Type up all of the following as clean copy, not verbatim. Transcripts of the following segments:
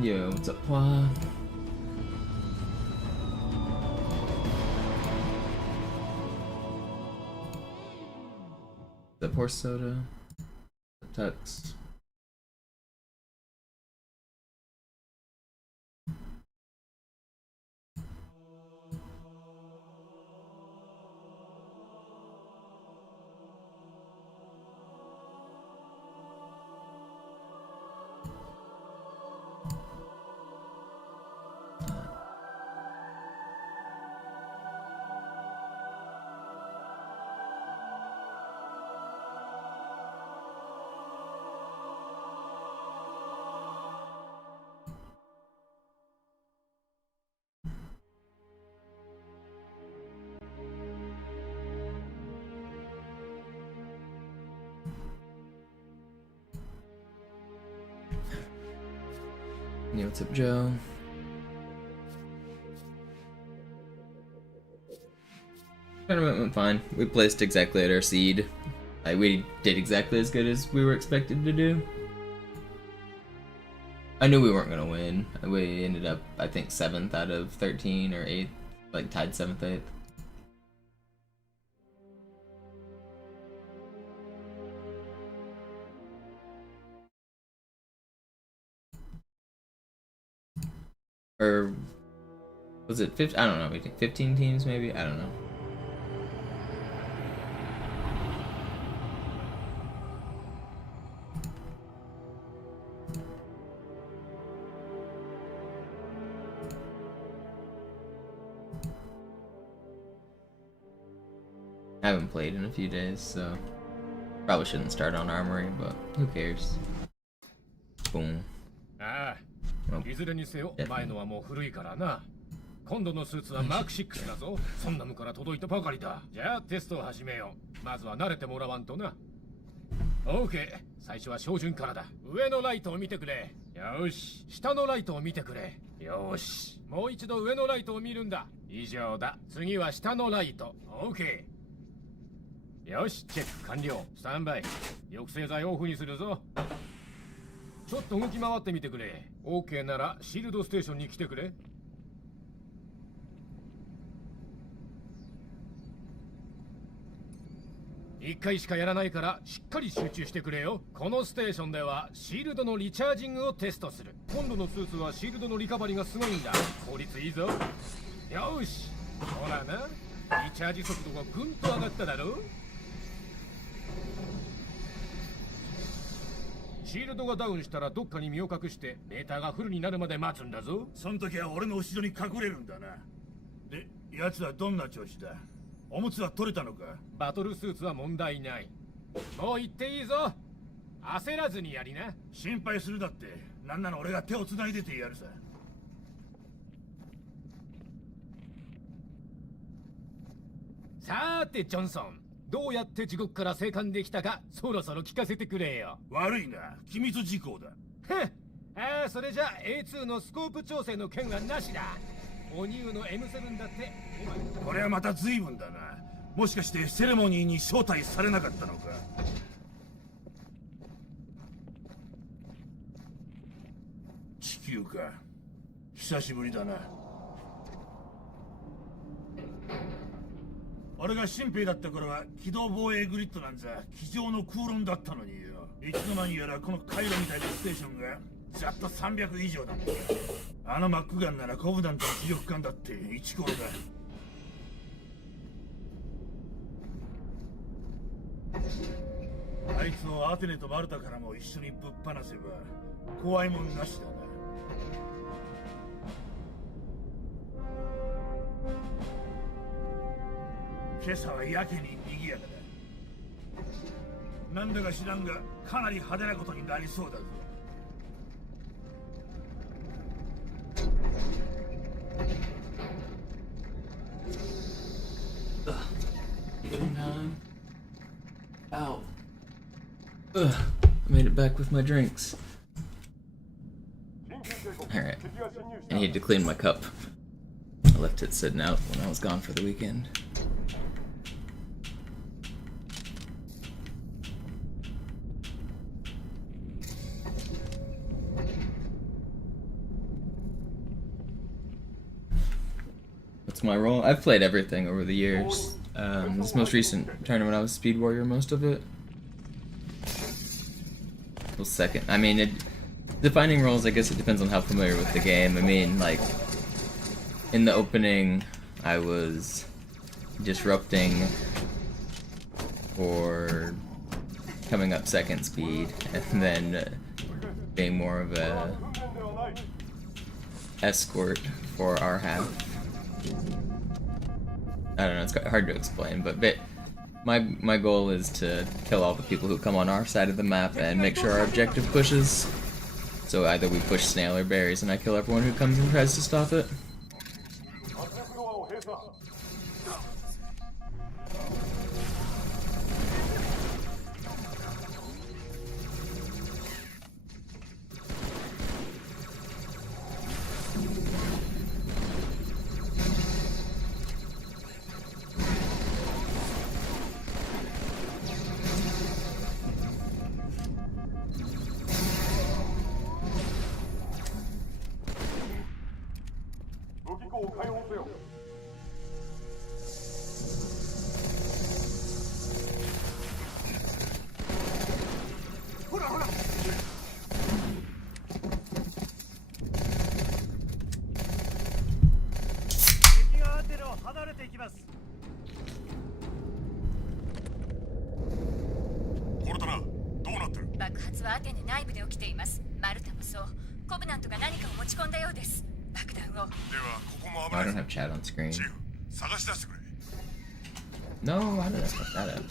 Yo, what's up, Hua? The horse soda, the tux. Yo, what's up, Joe? Tournament went fine. We placed exactly at our seed. Like, we did exactly as good as we were expected to do. I knew we weren't gonna win. We ended up, I think, 7th out of 13 or 8th, like tied 7th, 8th. Or was it 15? I don't know. 15 teams maybe? I don't know. I haven't played in a few days, so probably shouldn't start on Armory, but who cares? Boom. Oh. いずれにせよ前のはもう古いからな。今度のスーツはマーク6だぞ。そんなのから届いたばかりだ。じゃあテストを始めよう。まずは慣れてもらわんとな。OK。最初は照準からだ。上のライトを見てくれ。よし。下のライトを見てくれ。よし。もう一度上のライトを見るんだ。以上だ。次は下のライト。OK。よし、チェック完了。スタンバイ。抑制剤オフにするぞ。ちょっと動き回ってみてくれ。OK ならシールドステーションに来てくれ。1回しかやらないからしっかり集中してくれよ。このステーションではシールドのリチャージングをテストする。今度のスーツはシールドのリカバリがすごいんだ。効率いいぞ。よし、ほらな。リチャージ速度がぐんと上がっただろ。シールドがダウンしたらどっかに身を隠してメーターがフルになるまで待つんだぞ。その時は俺の後ろに隠れるんだな。で、奴はどんな調子だ？おむつは取れたのか？バトルスーツは問題ない。もう行っていいぞ。焦らずにやりな。心配するだって。なんなら俺が手を繋いでてやるさ。さーてジョンソン、どうやって地獄から生還できたかそろそろ聞かせてくれよ。悪いな、機密事項だ。それじゃ A2 のスコープ調整の件はなしだ。おニューの M7 だってこれはまた随分だな。もしかしてセレモニーに招待されなかったのか？地球か。久しぶりだな。俺が新兵だった頃は機動防衛グリッドなんざ机上の空論だったのによ。いつの間にやらこの回路みたいなステーションがざっと300以上だもん。あのマックガンならコブダンとの磁力艦だって1コロだ。あいつをアテネとマルタからも一緒にぶっ放せば怖いもんなしだな。今朝はやけに賑やかだ。なんだか知らんがかなり派手なことになりそうだぞ。Ow. Ugh. I made it back with my drinks. Alright. I need to clean my cup. I left it sitting out when I was gone for the weekend. What's my role? I've played everything over the years. This most recent tournament, I was Speed Warrior most of it. Well, second. I mean, defining roles, I guess it depends on how familiar with the game. I mean, like, in the opening, I was disrupting or coming up second speed, and then being more of a escort for our half. I don't know, it's hard to explain, but my goal is to kill all the people who come on our side of the map and make sure our objective pushes. So either we push snail or berries and I kill everyone who comes and tries to stop it. I don't have chat on screen. No, I don't know that up.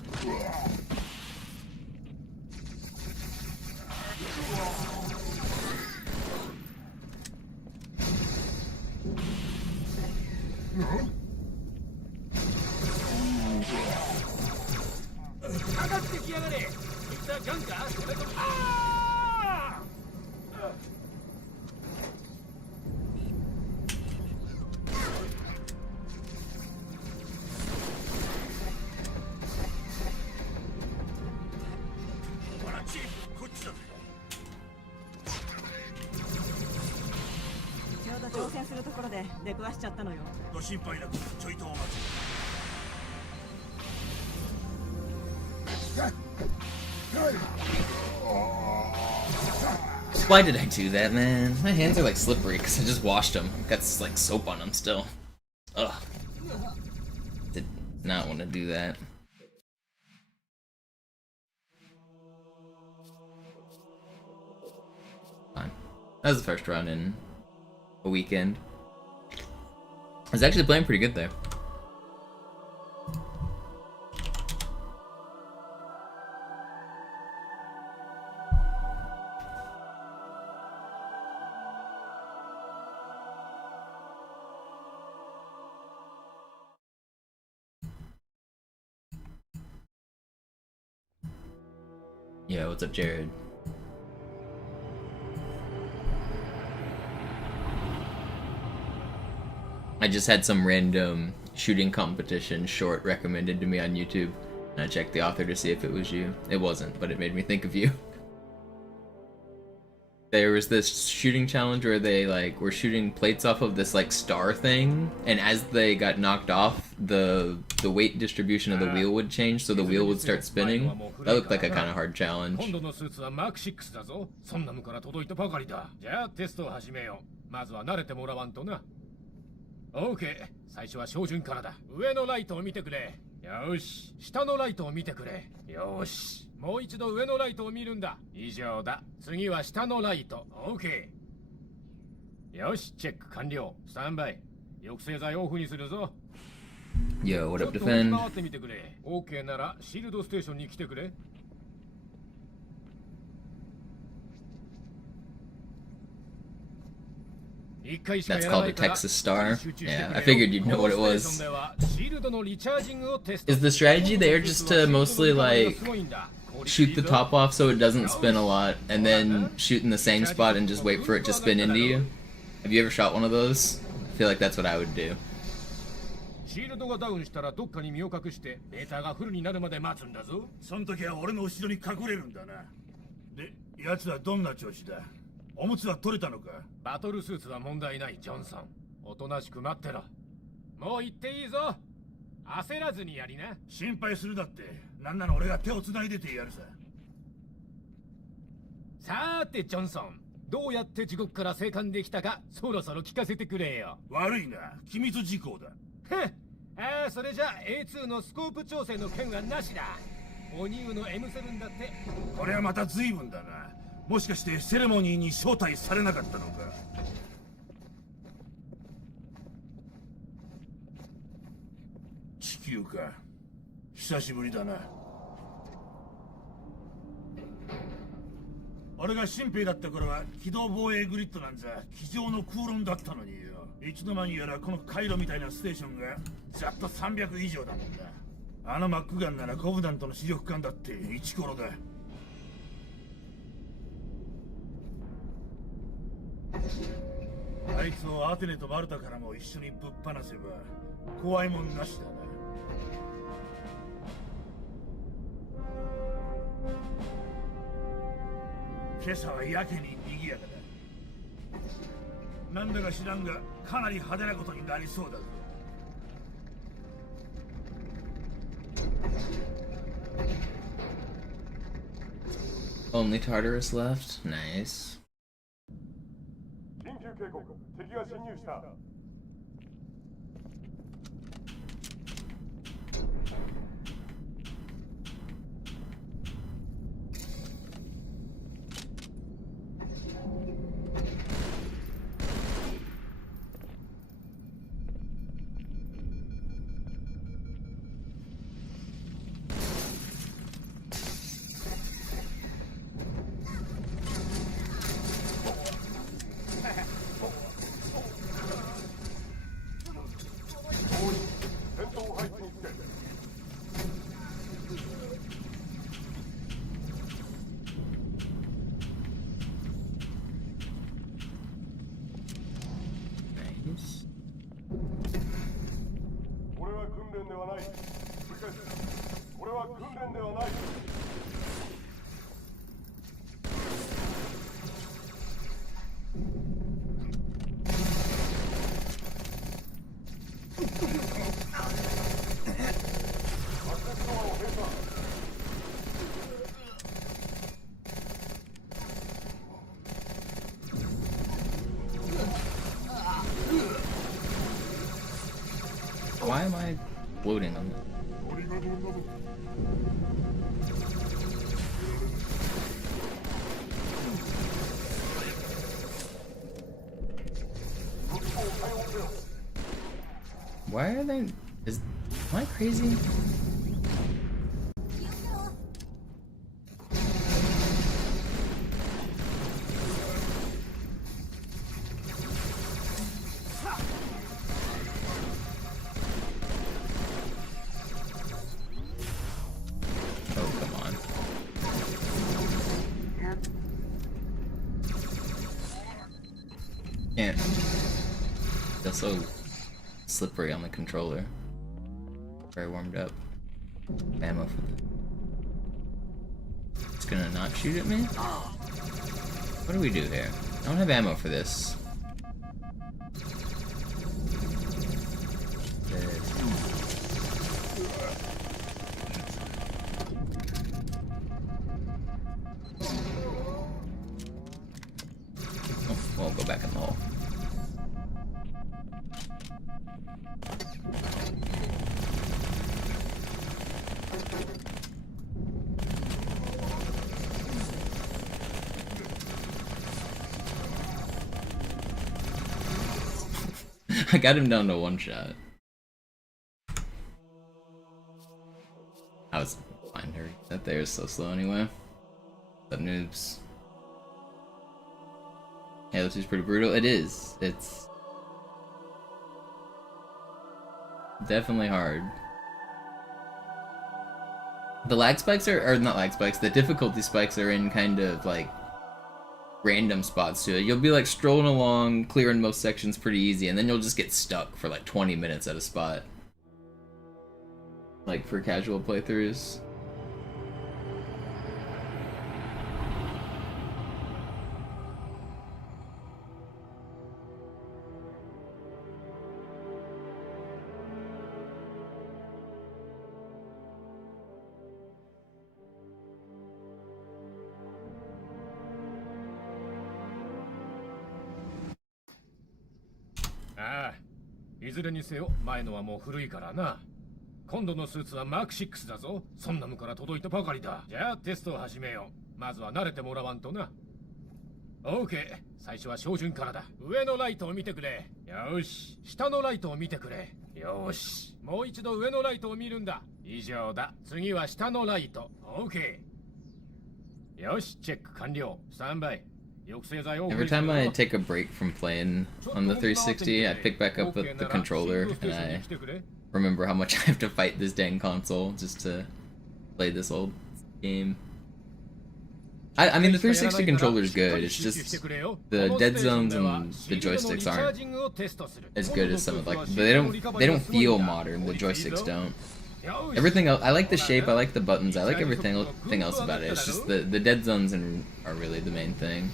Why did I do that, man? My hands are like slippery because I just washed them. I've got like soap on them still. Ugh. Did not want to do that. Fine. That was the first run in a weekend. I was actually playing pretty good there. Yeah, what's up, Jared? I just had some random shooting competition short recommended to me on YouTube, and I checked the author to see if it was you. It wasn't, but it made me think of you. There was this shooting challenge where they like were shooting plates off of this like star thing, and as they got knocked off, the weight distribution of the wheel would change, so the wheel would start spinning. That looked like a kind of hard challenge. OK、最初は照準からだ。上のライトを見てくれ。よし、下のライトを見てくれ。よし、もう一度上のライトを見るんだ。以上だ。次は下のライト。OK。よし、チェック完了。スタンバイ。抑制剤オフにするぞ。Yo, what up, ちょっと defend? 回ってみてくれ。OK ならシールドステーションに来てくれ。That's called a Texas Star. Yeah, I figured you'd know what it was. Is the strategy there just to mostly like shoot the top off so it doesn't spin a lot, and then shoot in the same spot and just wait for it to spin into you? Have you ever shot one of those? I feel like that's what I would do. シールドがダウンしたらどっかに身を隠してデータがフルになるまで待つんだぞ。その時は俺の後ろに隠れるんだな。で、奴はどんな調子だ？おむつは取れたのか？バトルスーツは問題ない、ジョンソン。おとなしく待ってろ。もう行っていいぞ。焦らずにやりな。心配するだって、なんなら俺が手を繋いでてやるさ。さーてジョンソン、どうやって地獄から生還できたかそろそろ聞かせてくれよ。悪いな、機密事項だ。それじゃ A2 のスコープ調整の件はなしだ。おニューの M7 だって。これはまた随分だな。もしかしてセレモニーに招待されなかったのか。地球か、久しぶりだな。俺が新兵だった頃は機動防衛グリッドなんざ机上の空論だったのによ。いつの間にやらこの回路みたいなステーションがざっと300以上だもんだ。あのマックガンならコブダントの視力感だってイチコロだ。あいつをアテネとマルタからも一緒にぶっ放せば怖いもんなしだな。今朝はやけに賑やかだ。なんだか知らんがかなり派手なことになりそうだぞ。Only Tartarus left? Nice. 緊急警告、敵が侵入した。Nice. これは訓練ではない。繰り返す。これは訓練ではない。Why am I floating on that? Why are they... Am I crazy? Oh, come on. Can't. Feel so slippery on the controller. Very warmed up. Ammo for the... It's gonna not shoot at me? What do we do here? I don't have ammo for this. Oh, we'll go back in the hole. I got him down to one shot. I was fine. That there is so slow anyway. What's up, noobs? Yeah, this is pretty brutal. It is. It's definitely hard. The lag spikes or not lag spikes, the difficulty spikes are in kind of like random spots to it. You'll be like strolling along, clearing most sections pretty easy, and then you'll just get stuck for like 20 minutes at a spot. Like for casual playthroughs. いずれにせよ前のはもう古いからな。今度のスーツはマーク6だぞ。そんなのから届いたばかりだ。じゃあテストを始めよう。まずは慣れてもらわんとな。オーケー、最初は照準からだ。上のライトを見てくれ。よし、下のライトを見てくれ。よし、もう一度上のライトを見るんだ。以上だ。次は下のライト。オーケー。よし、チェック完了。スタンバイ。Every time I take a break from playing on the 360, I pick back up with the controller and I remember how much I have to fight this dang console just to play this old game. I mean, the 360 controller is good, it's just the dead zones and the joysticks aren't as good as some of, like, they don't feel modern, the joysticks don't. Everything else, I like the shape, I like the buttons, I like everything else about it, it's just the dead zones are really the main thing.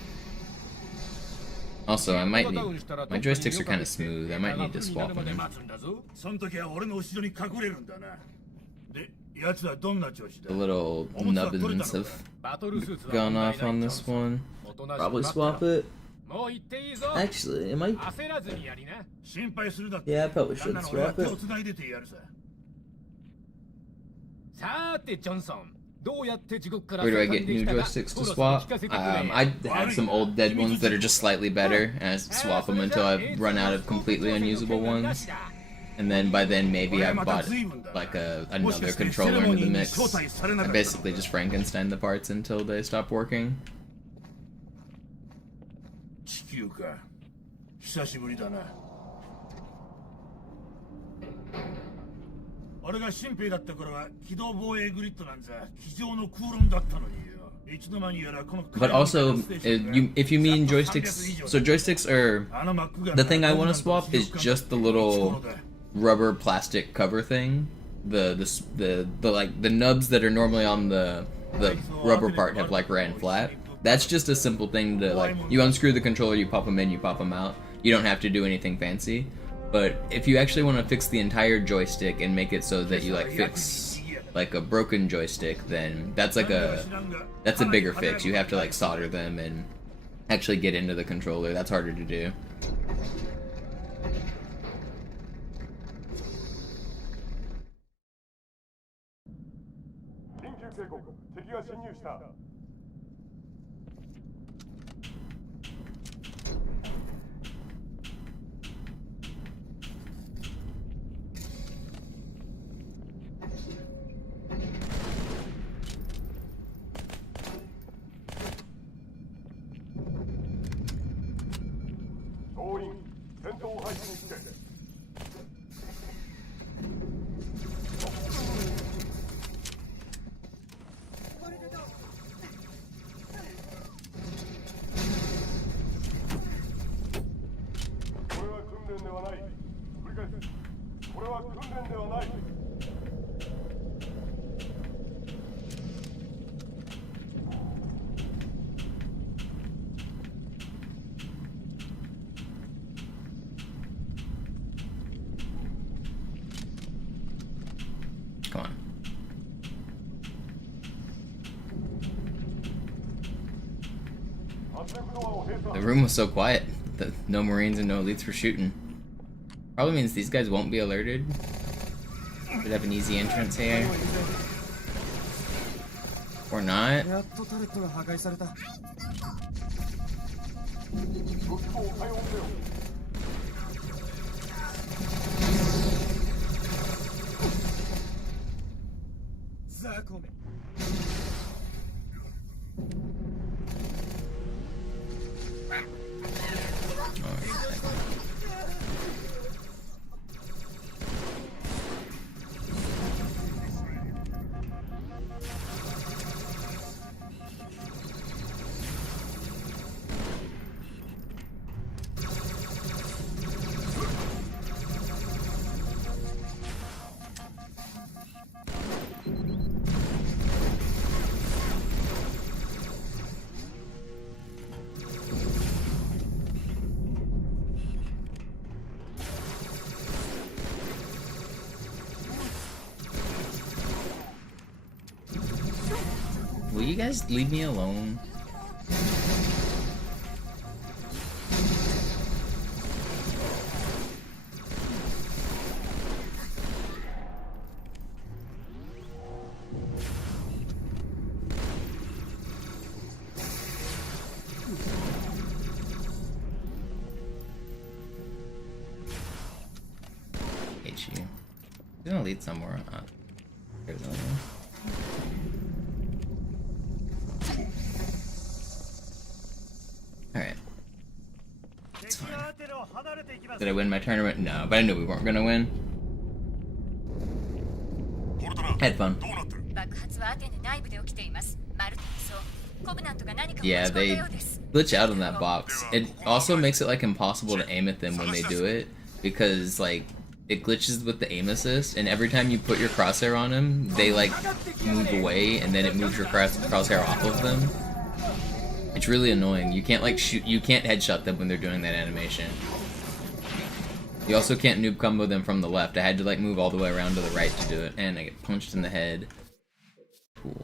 Also, I might need, my joysticks are kind of smooth, I might need to swap them. The little nubbins have gone off on this one. Probably swap it. Actually, it might. Yeah, I probably should swap it. Where do I get new joysticks to swap? I have some old dead ones that are just slightly better, and I swap them until I run out of completely unusable ones. And then by then maybe I've bought like another controller into the mix. I basically just Frankenstein the parts until they stop working. But also, if you mean joysticks, so joysticks are, the thing I want to swap is just the little rubber plastic cover thing. The nubs that are normally on the rubber part have like ran flat. That's just a simple thing to, like, you unscrew the controller, you pop them in, you pop them out. You don't have to do anything fancy. But if you actually want to fix the entire joystick and make it so that you like fix like a broken joystick, then that's a bigger fix. You have to like solder them and actually get into the controller. That's harder to do. Come on. The room was so quiet. No Marines and no elites were shooting. Probably means these guys won't be alerted. Should have an easy entrance here. Or not. Will you guys leave me alone? It's gonna lead somewhere. There's another one. Alright. It's fine. Did I win my tournament? No, but I knew we weren't gonna win. Had fun. Yeah, they glitch out on that box. It also makes it like impossible to aim at them when they do it, because like it glitches with the aim assist, and every time you put your crosshair on them, they like move away, and then it moves your crosshair off of them. It's really annoying. You can't like shoot, you can't headshot them when they're doing that animation. You also can't noob combo them from the left. I had to like move all the way around to the right to do it, and I get punched in the head. Cool.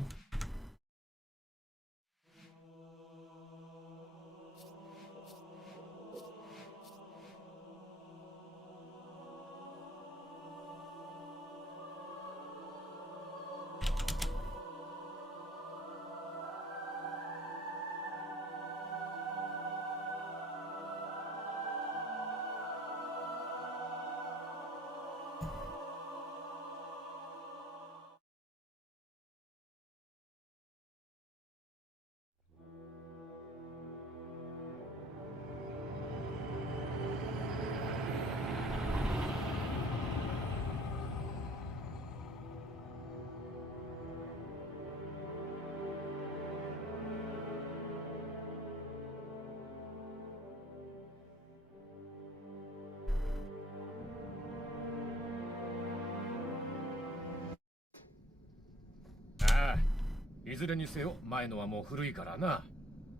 ああ、いずれにせよ前のはもう古いからな。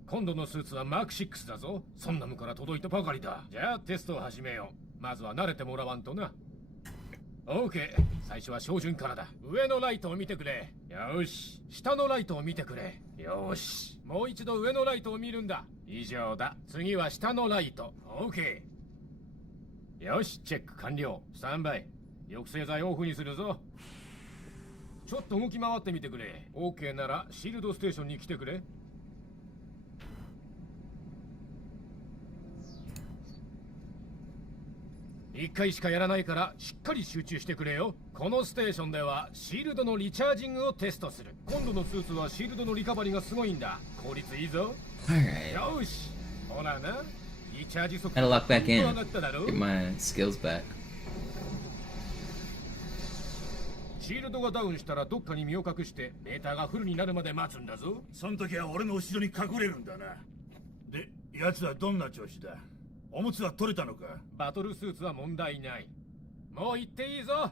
今度のスーツはマーク6だぞ。そんなのから届いたばかりだ。じゃあテストを始めよう。まずは慣れてもらわんとな。オーケー、最初は照準からだ。上のライトを見てくれ。よし、下のライトを見てくれ。よし、もう一度上のライトを見るんだ。以上だ。次は下のライト。オーケー。よし、チェック完了。スタンバイ。抑制剤オフにするぞ。ちょっと動き回ってみてくれ。OK ならシールドステーションに来てくれ。一回しかやらないからしっかり集中してくれよ。このステーションではシールドのリチャージングをテストする。今度のスーツはシールドのリカバリーがすごいんだ。効率いいぞ。Alright. よし、ほらな。リチャージ速 Gotta lock back in. 上がっただろ。 Get my skills back. シールドがダウンしたらどっかに身を隠してメーターがフルになるまで待つんだぞ。その時は俺の後ろに隠れるんだな。で、奴はどんな調子だ？おむつは取れたのか？バトルスーツは問題ない。もう行っていいぞ。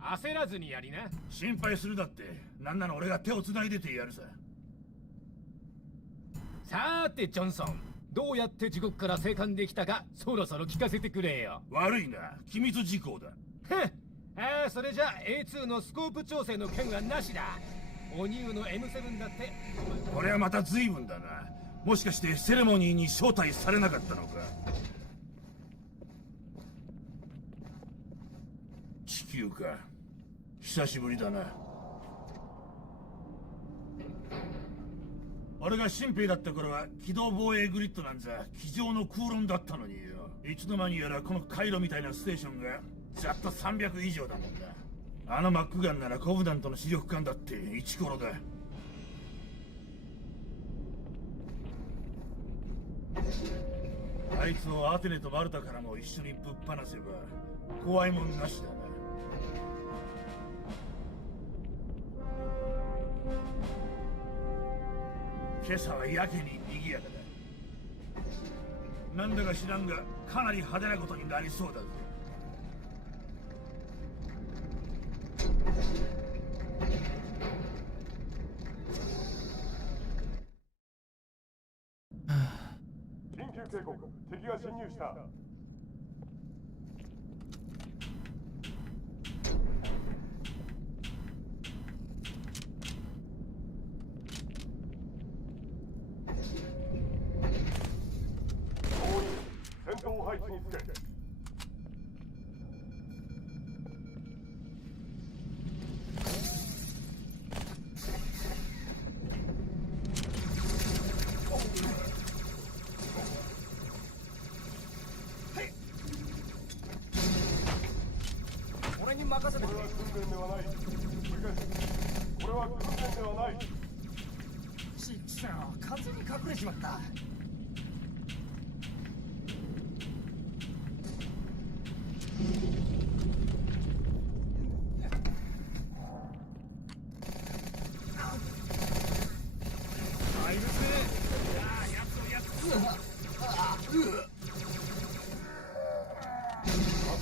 焦らずにやりな。心配するだって。なんなの俺が手を繋いでてやるさ。さーてジョンソン、どうやって地獄から生還できたかそろそろ聞かせてくれよ。悪いな、機密事項だ。ふん、それじゃ A2 のスコープ調整の件はなしだ。おニューの M7 だって。これはまた随分だな。もしかしてセレモニーに招待されなかったのか？地球か。久しぶりだな。俺が新兵だった頃は機動防衛グリッドなんざ机上の空論だったのによ。いつの間にやらこの回路みたいなステーションがざっと300以上だもんな。あのマックガンならコブダントの視力感だってイチコロだ。あいつをアテネとマルタからも一緒にぶっ放せば怖いもんなしだな。今朝はやけに賑やかだ。なんだか知らんがかなり派手なことになりそうだぞ。緊急警告、敵が侵入した。戦闘配置につけ。俺に任せてくれ。練ではない。繰り返す。これは訓練ではない。ちくしょう、風に隠れちまった。発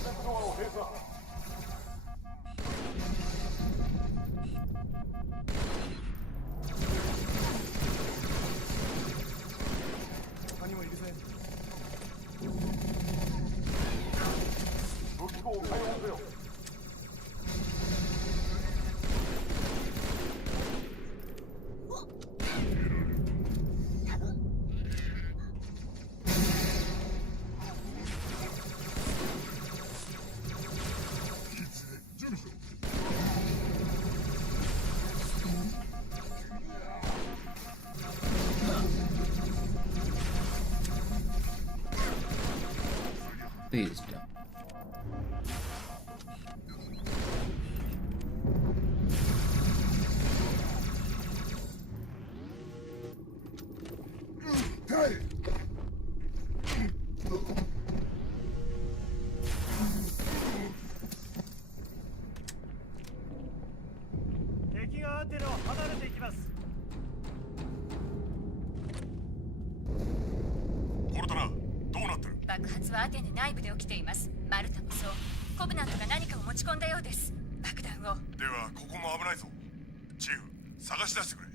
熱ドアを閉鎖。他にもいるぜ。武器庫を開放せよ。Please don't.コルタナ、どうなってる？爆発はアテネ内部で起きています。マルタもそう。コブナントが何かを持ち込んだようです。爆弾を。ではここも危ないぞ。チーフ、探し出してくれ。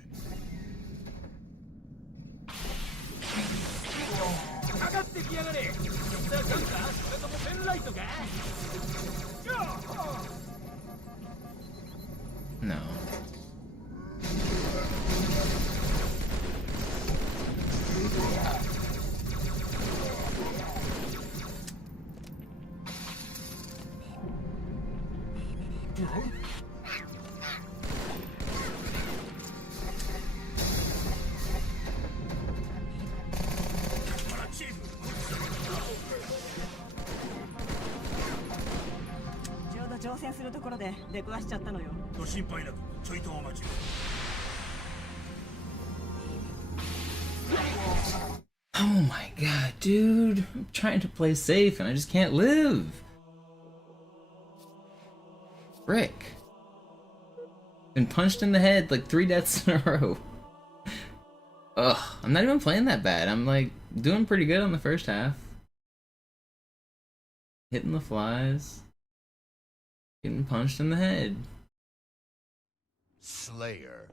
かかってきやがれ。ミスターガンか、それともペンライトか。 No. Oh my god, dude. I'm trying to play safe and I just can't live. Frick. Been punched in the head like 3 deaths in a row. Ugh, I'm not even playing that bad. I'm like doing pretty good on the first half. Hitting the flies. Getting punched in the head. Slayer.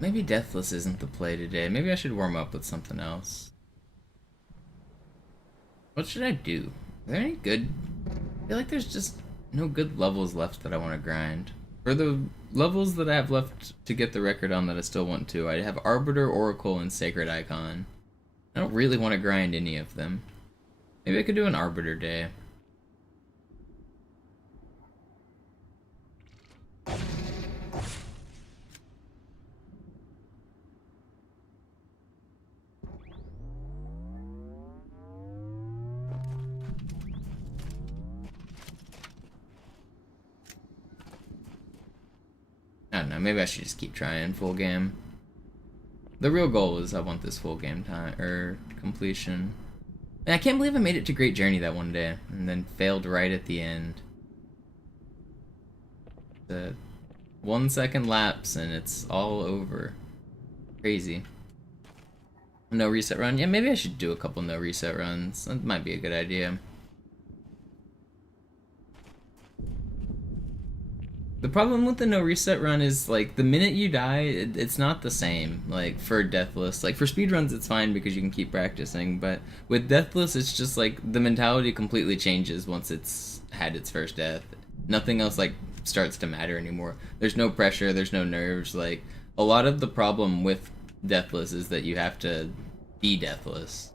Maybe Deathless isn't the play today. Maybe I should warm up with something else. What should I do? Are there any good... I feel like there's just no good levels left that I want to grind. For the levels that I have left to get the record on that I still want to, I have Arbiter, Oracle, and Sacred Icon. I don't really want to grind any of them. Maybe I could do an Arbiter day. I don't know, maybe I should just keep trying full game. The real goal is I want this full game time, or completion. And I can't believe I made it to Great Journey that one day, and then failed right at the end. 1 second lapse and it's all over. Crazy. No reset run? Yeah, maybe I should do a couple no reset runs. That might be a good idea. The problem with the no reset run is, like, the minute you die, it's not the same. Like, for Deathless. Like, for speedruns, it's fine because you can keep practicing, but with Deathless, it's just, like, the mentality completely changes once it's had its first death. Nothing else, like, starts to matter anymore. There's no pressure, there's no nerves. Like, a lot of the problem with Deathless is that you have to be deathless.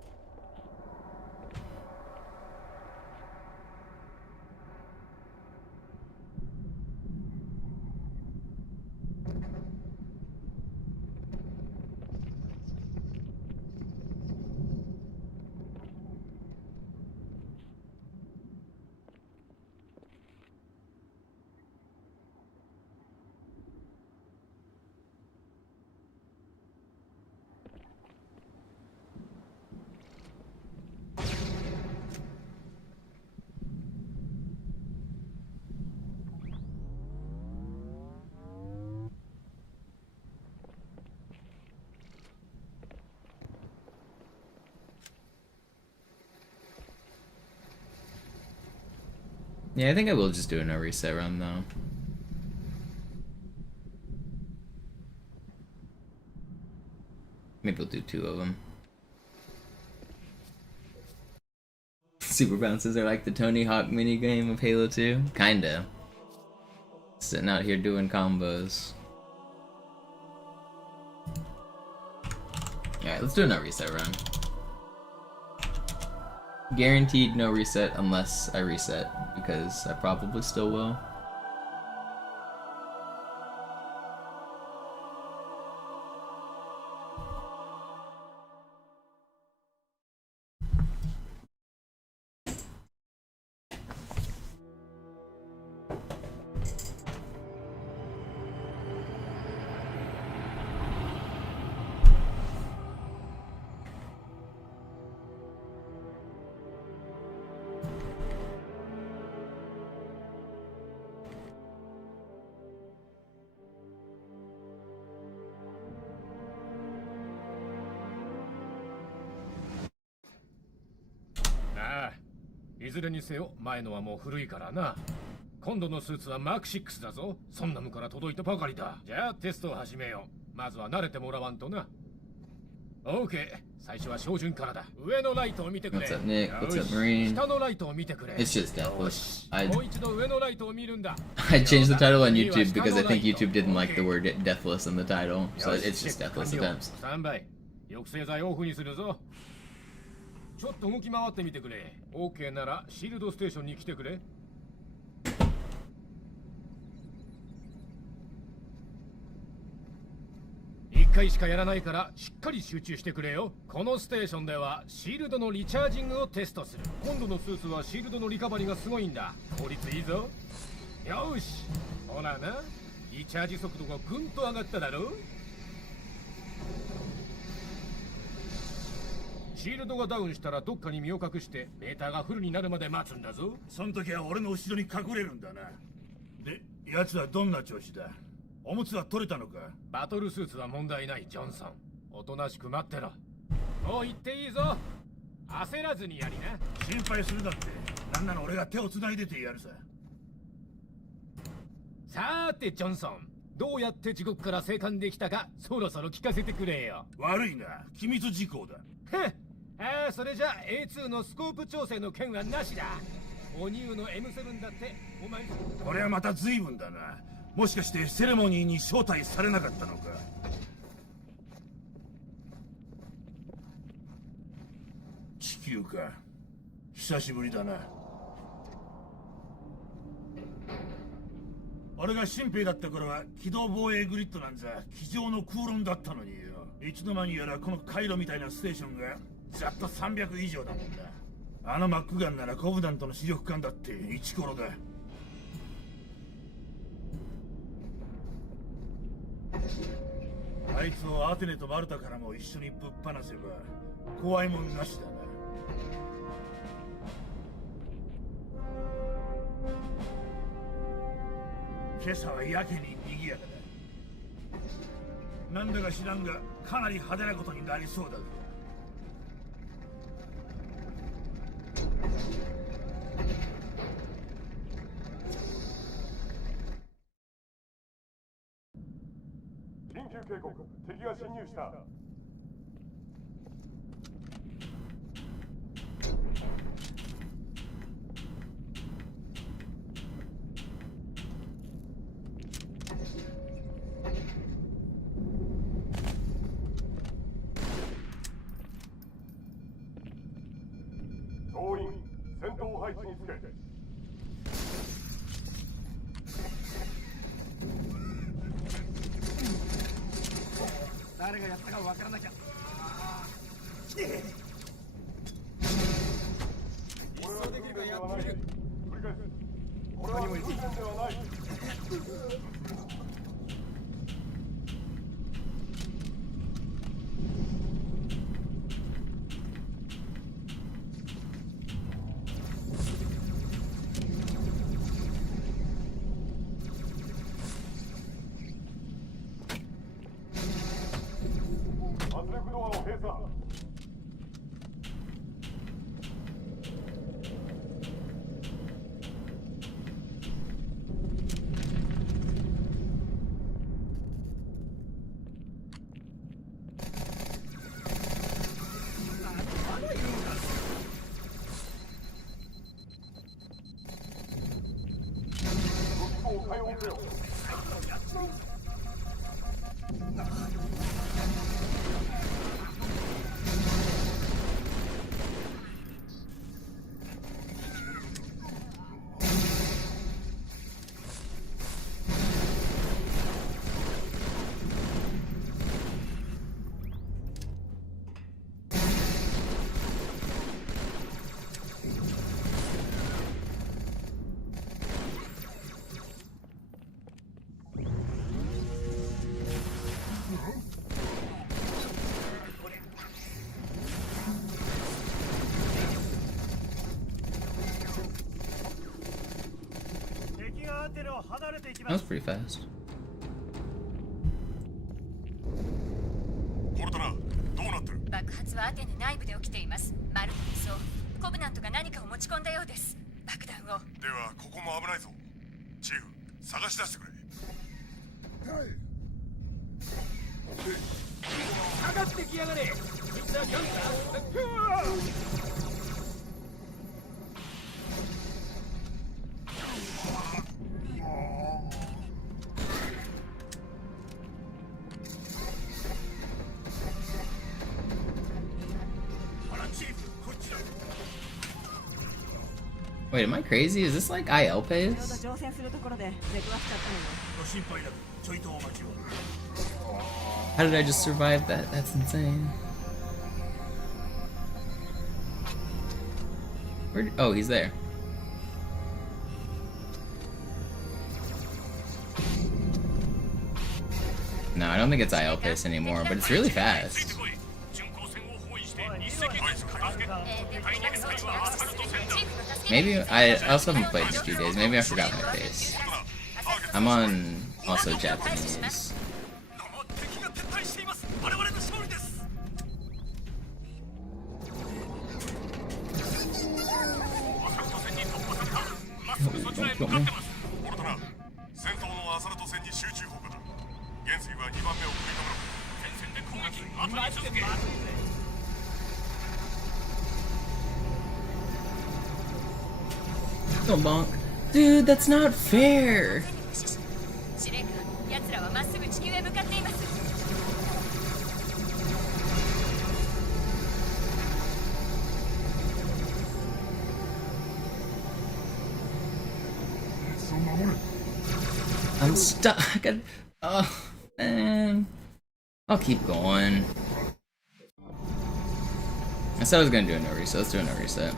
Yeah, I think I will just do a no reset run though. Maybe we'll do 2 of them. Super bounces are like the Tony Hawk minigame of Halo 2? Kinda. Sitting out here doing combos. Alright, let's do a no reset run. Guaranteed no reset unless I reset, because I probably still will.いずれにせよ前のはもう古いからな。今度のスーツはマーク6だぞ。ソンナムから届いたばかりだ。じゃあテストを始めよう。まずは慣れてもらわんとな。OK、最初は照準からだ。上のライトを見てくれ。 What's up, Nick? What's up, Marine? 下のライトを見てくれ。 It's just Deathless. もう一度上のライトを見るんだ。 I changed the title on YouTube because I think YouTube didn't like the word Deathless in the title, so it's just Deathless Attempts. スタンバイ。抑制剤オフにするぞ。ちょっと動き回ってみてくれ。OK ならシールドステーションに来てくれ。1回しかやらないからしっかり集中してくれよ。このステーションではシールドのリチャージングをテストする。今度のスーツはシールドのリカバリーがすごいんだ。効率いいぞ。よし、ほらな、リチャージ速度がぐんと上がっただろ。シールドがダウンしたらどっかに身を隠してメーターがフルになるまで待つんだぞ。その時は俺の後ろに隠れるんだな。で、奴はどんな調子だ？おむつは取れたのか？バトルスーツは問題ない、ジョンソン。おとなしく待ってろ。もう行っていいぞ。焦らずにやりな。心配するだって。なんなの俺が手を繋いでてやるさ。さーて、ジョンソン。どうやって地獄から生還できたか、そろそろ聞かせてくれよ。悪いな、機密事項だ。へっ。それじゃ A2 のスコープ調整の件はなしだ。おニューの M7 だってお前。これはまた随分だな。もしかしてセレモニーに招待されなかったのか？地球か。久しぶりだな。俺が新兵だった頃は機動防衛グリッドなんざ机上の空論だったのによ。いつの間にやらこの回路みたいなステーションがざっと300以上だもんだ。あのマックガンならコブダントの主力艦だってイチコロだ。あいつをアテネとマルタからも一緒にぶっ放せば怖いもんなしだな。今朝はやけに賑やかだ。なんだか知らんがかなり派手なことになりそうだぞ。緊急警告、敵が侵入した。総員、戦闘配置につけ。誰がやったかわからなきゃ。これは訓練ではない。繰り返す。これは訓練ではない。圧力ドアを閉鎖。武器庫を解放せよ。敵がアテネを離れていき That ま was す。 pretty fast. コルトナ、どうなってる？爆発はアテネ内部で起きています。マルタもそう。コブナントが何かを持ち込んだようです。爆弾を。ではここも危ないぞ。チーフ、探し出してくれ。上がってきやがれ。みんなガンほらチーフ、こっちだ。 Wait, am I crazy? Is this like IL ちょうど pace? 乗船するところで出くわしちゃったのよ。ご心配なくちょいとお待ちを。 How did I just survive that? That's insane. Oh, he's there. No, I don't think it's IL pace anymore, but it's really fast. Maybe I also haven't played in a few days. Maybe I forgot my pace. I'm on also Japanese. Oh, bonk. Dude, that's not fair. 司令官、奴らはまっすぐ地球へ向かっています。 I'm stuck. Oh, man. I'll keep going. I said I was gonna do a no reset. Let's do a no reset.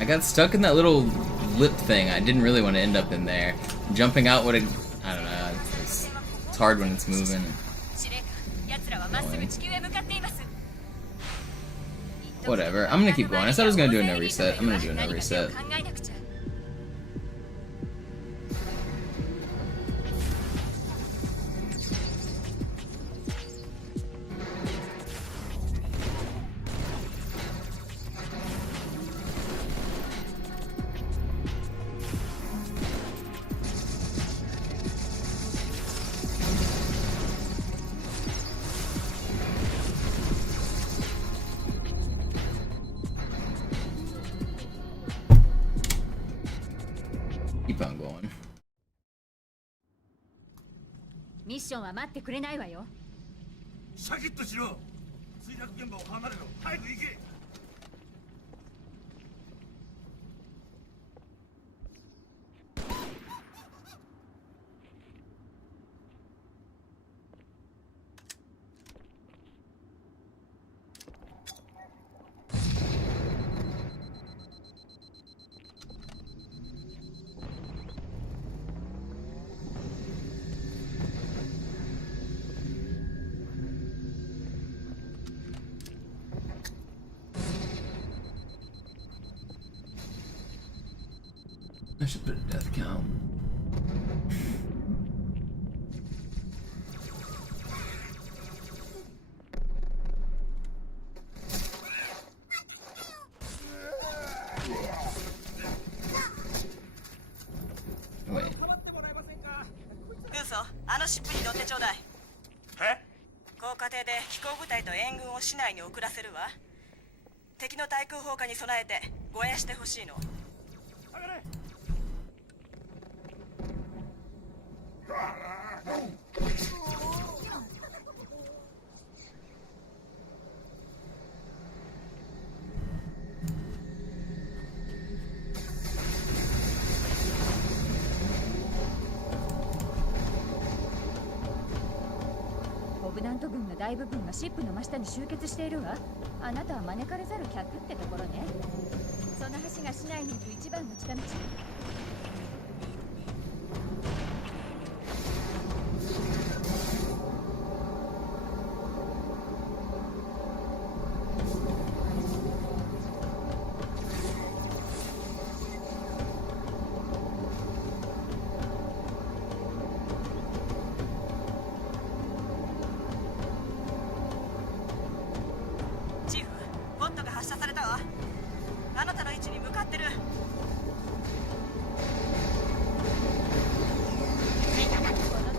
I got stuck in that little lip thing. I didn't really want to end up in there. Jumping out would have... I don't know. It's hard when it's moving. 司令官、奴らはまっすぐ地球へ向かっています。 Whatever. I'm gonna keep going. I said I was gonna do a no reset. I'm gonna do a no reset. keep on going. ミッションは待ってくれないわよ。シャキッとしろ。墜落現場を離れろ。早く行け。I should put a death count. Wait. 軍曹、あのシップに乗ってちょうだい。え？高架艇で飛行部隊と援軍を市内に送らせるわ。敵の対空砲火に備えて護衛してほしいの。上がれ。コブナント軍の大部分がシップの真下に集結しているわ。あなたは招かれざる客ってところね。その橋が市内に行く一番の近道。チーフ、ボットが発射されたわ。あなたの位置に向かってる。こ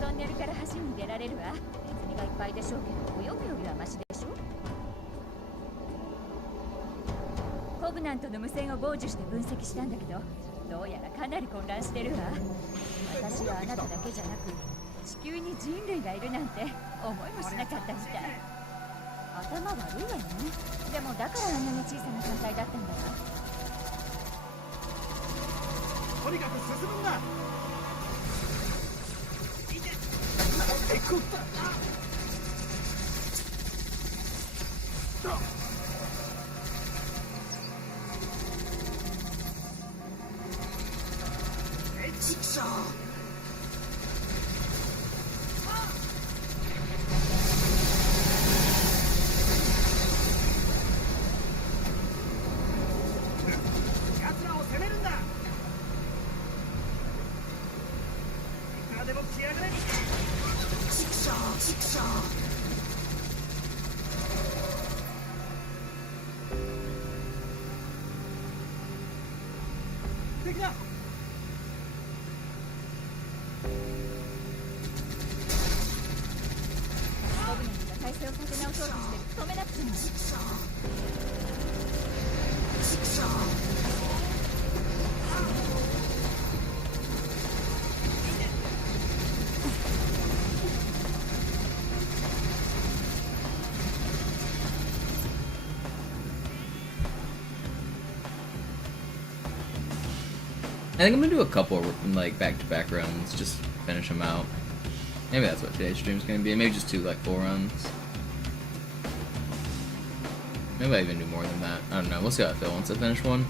のトンネルから橋に出られるわ。ネズミがいっぱいでしょうけど、泳ぐよりはマシでしょ。コブナントの無線を傍受して分析したんだけど、どうやらかなり混乱してるわ。私はあなただけじゃなく地球に人類がいるなんて思いもしなかったみたい。頭悪いわよね。でもだからあんなに小さな艦隊だったんだわ。とにかく進むんだ。奴らを攻めるんだ。いくらでも来やがれ。敵だ。コブナントが体勢を立て直そうとしてる。止めなくちゃ。I think I'm gonna do a couple like back-to-back runs, just finish them out. Maybe that's what today's stream's gonna be. Maybe just do like full runs. Maybe I even do more than that. I don't know. We'll see how I feel once I finish one.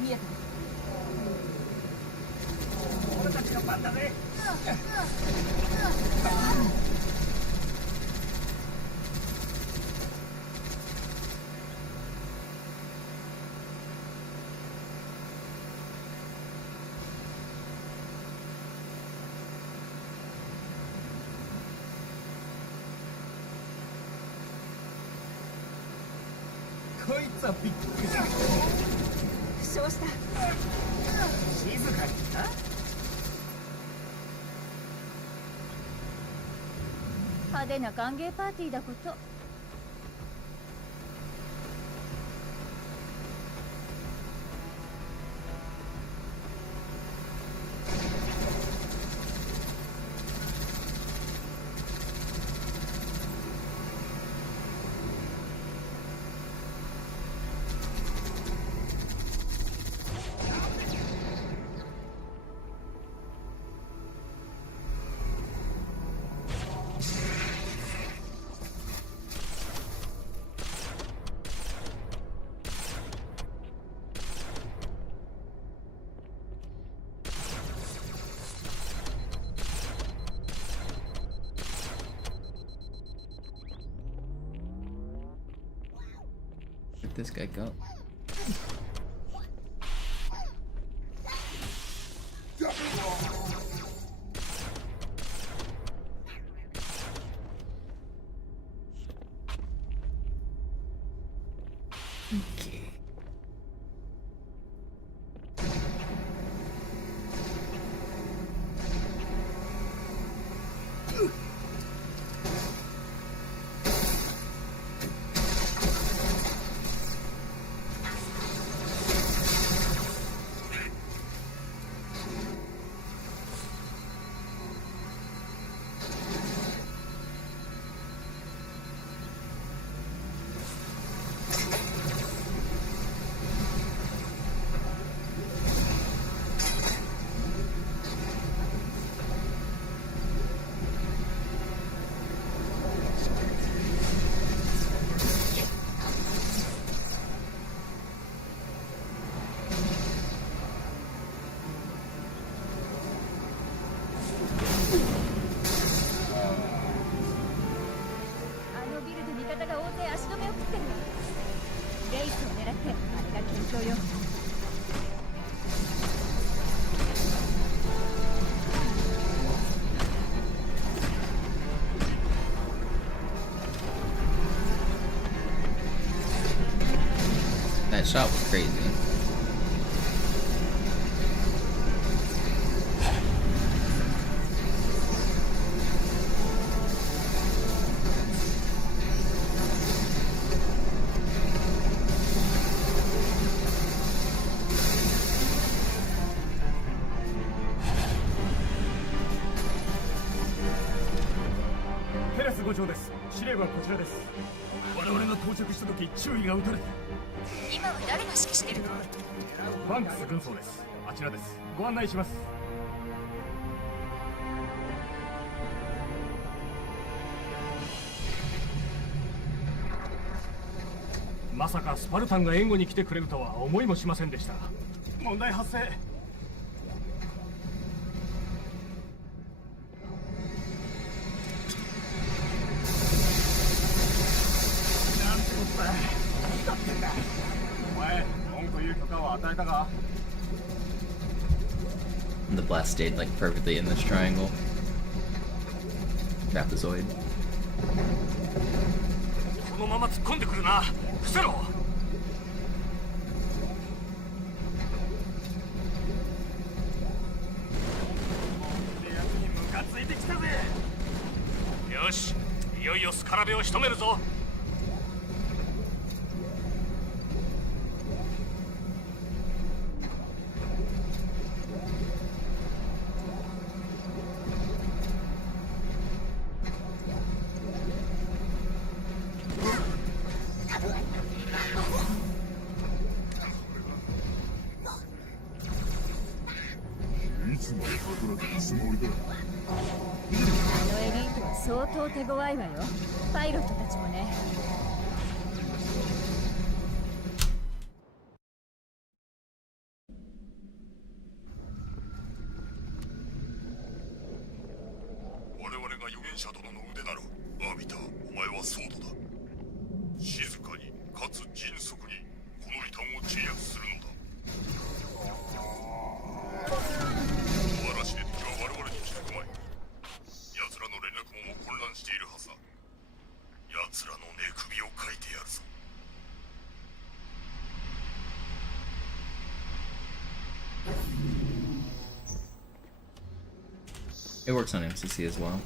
見えた。俺たちの番だぜ。こいつはびっくりした。負傷した。静かにな。派手な歓迎パーティーだこと。Where'd this guy go? Okay. That shot was crazy.ペレス5長です。司令部はこちらです。我々が到着した時注意が打たれた。今は誰が指揮してるの？バンクス軍曹です。あちらです。ご案内します。まさかスパルタンが援護に来てくれるとは思いもしませんでした。問題発生。なんてことだ。何だってんだ。お前、文句言う許可を与えたか？ The blast stayed like perfectly in this triangle. Trapezoid. そのまま突っ込んでくるな。伏せろ。ムカついてきたぜ。よし、いよいよスカラベを仕留めるぞ。いつまで働くつもりだ。あのエリートは相当手強いわよ。パイロットたちもね。我々が預言者殿の腕なら、アービター、お前はソードだ。静かにかつ迅速にこの異端を鎮圧するのだ。野嵐で敵は我々に気づくまい。奴らの連絡網も混乱しているはずだ。奴らの寝首をかいてやるぞ。It works on MCC as well.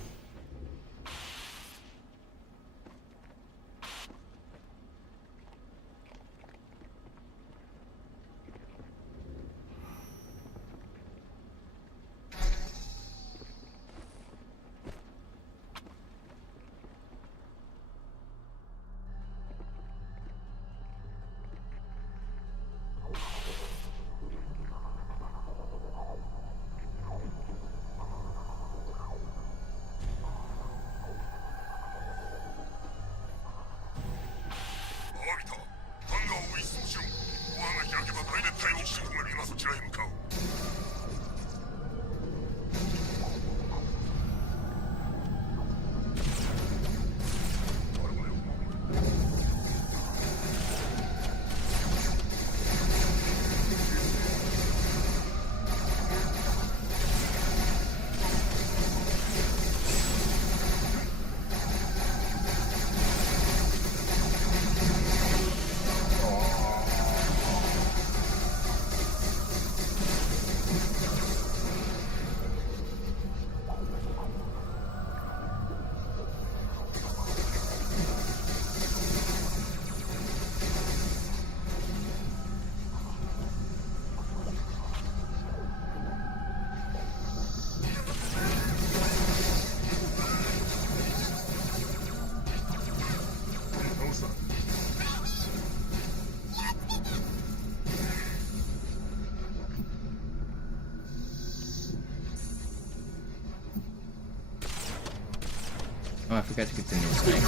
Oh, I forgot to get the new sniper.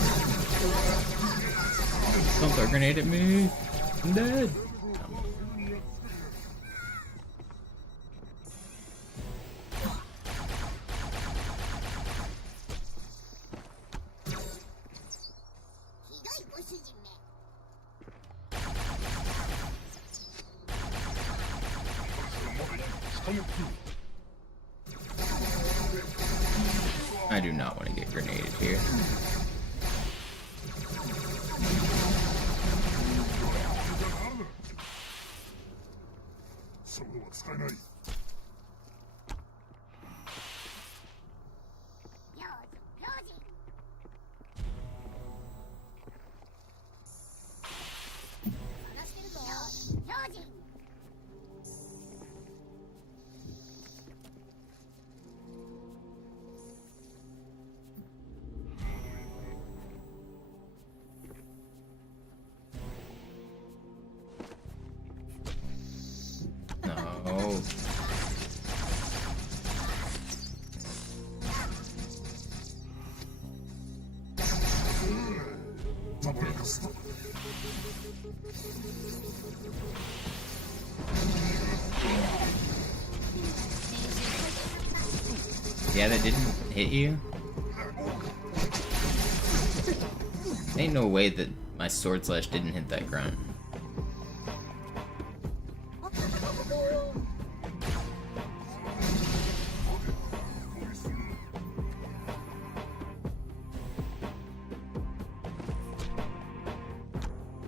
Don't throw a grenade at me! I'm dead! I do not want to get grenaded here. No. Yeah, that didn't hit you? Ain't no way that my sword slash didn't hit that grunt.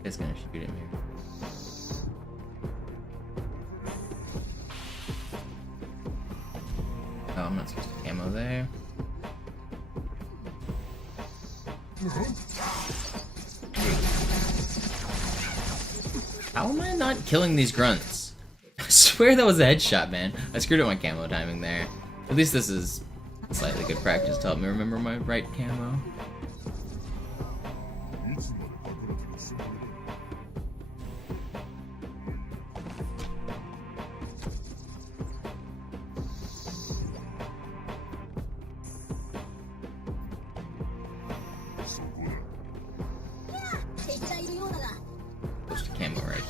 It's gonna shoot at me. Oh, I'm not supposed to camo there. How am I not killing these grunts? I swear that was a headshot, man. I screwed up my camo timing there. At least this is slightly good practice to help me remember my right camo.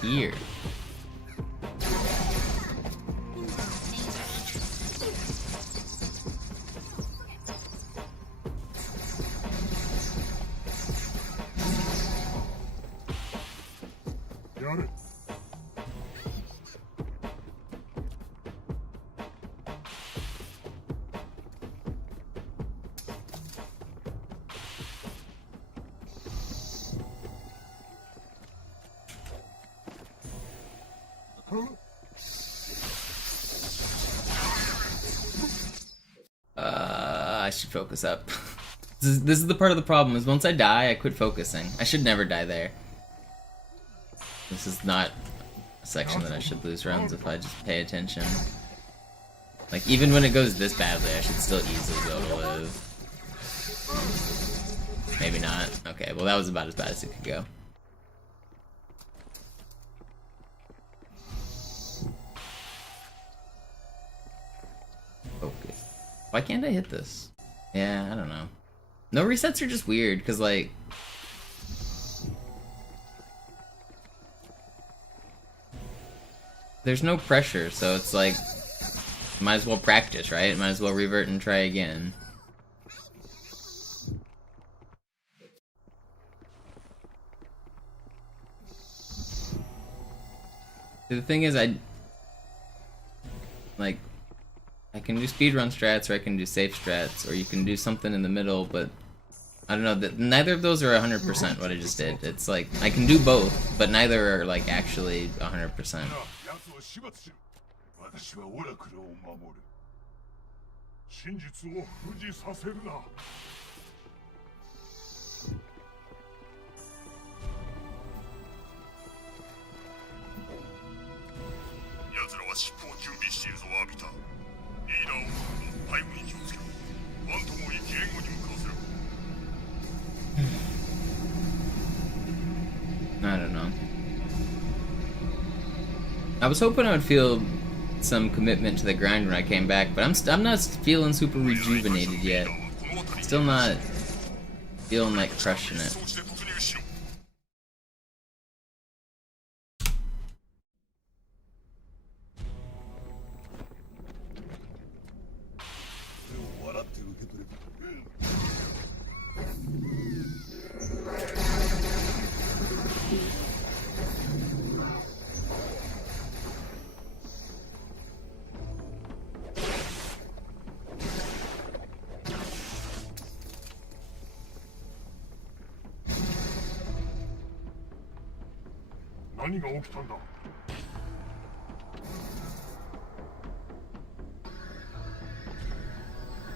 here? I should focus up. This is the part of the problem, is once I die, I quit focusing. I should never die there. This is not a section that I should lose runs if I just pay attention. Like, even when it goes this badly, I should still easily be able to live. Maybe not. Okay, well that was about as bad as it could go. Okay. Why can't I hit this? Yeah, I don't know. No resets are just weird, because, like... there's no pressure, so it's like... might as well practice, right? Might as well revert and try again. The thing is, I can do speedrun strats, or I can do safe strats, or you can do something in the middle, but I don't know, neither of those are 100% what I just did. It's like, I can do both, but neither are like actually 100%. 私はオラクルを守る。真実を封じさせるな。奴らは尻尾を準備しているぞ、アビター。リーダーを背後に気をつけろ。ファントムを生き援護に向かわせろ。I don't know. I was hoping I would feel some commitment to the grind when I came back, but I'm not feeling super rejuvenated yet. Still not feeling like crushing it.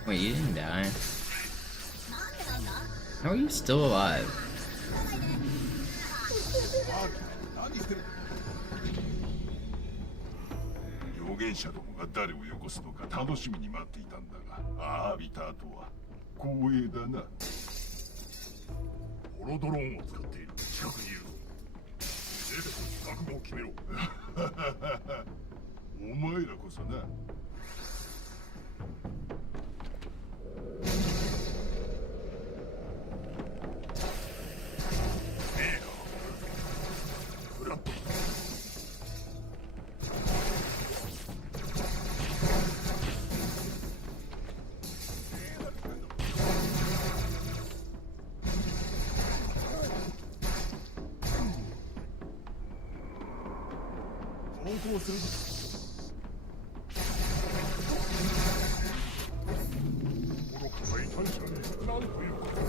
Wait, you didn't die? How are you still alive? 預言者どもが誰をよこすのか楽しみに待っていたんだが、アービターとは光栄だな。ホロドローンを使っている。近くにいる。出てこい、覚悟を決めろ。お前らこそな。投稿するぞ。愚かな異端者ね。なんということだ。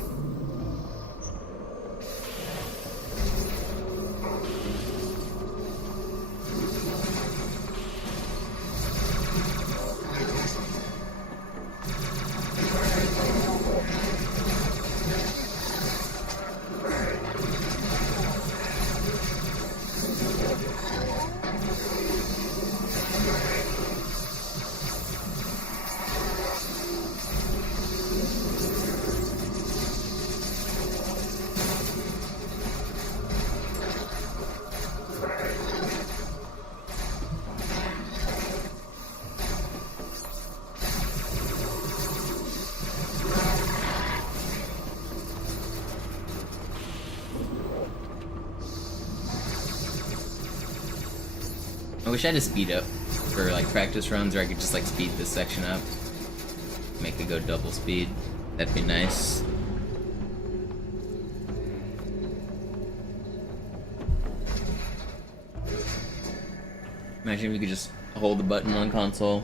wish I had a speed up for like practice runs, or I could just like speed this section up, make it go double speed. That'd be nice. Imagine if we could just hold the button on console.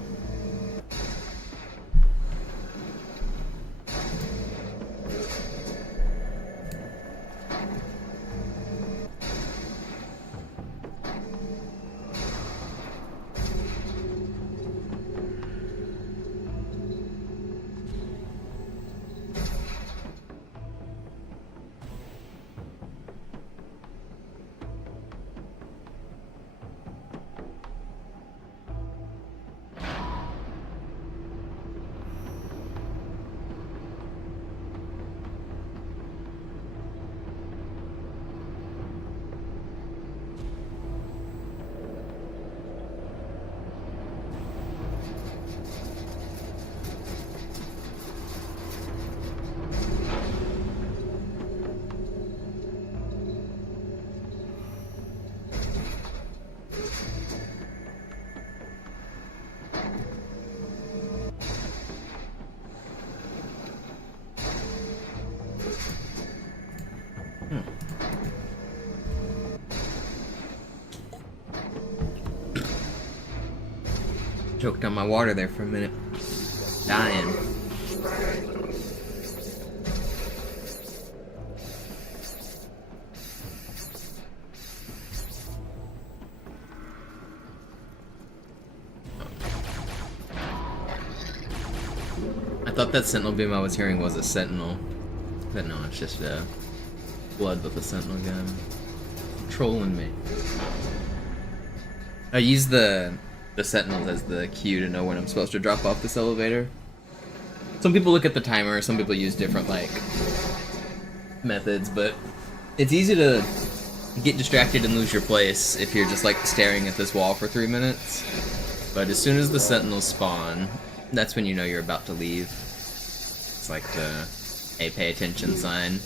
Choked on my water there for a minute. Dying. I thought that sentinel beam I was hearing was a sentinel. But no, it's just blood with a sentinel gun. Trolling me. I use the sentinels as the cue to know when I'm supposed to drop off this elevator. Some people look at the timer, some people use different like methods, but it's easy to get distracted and lose your place if you're just like staring at this wall for 3 minutes. But as soon as the sentinels spawn, that's when you know you're about to leave. It's like the hey, pay attention sign.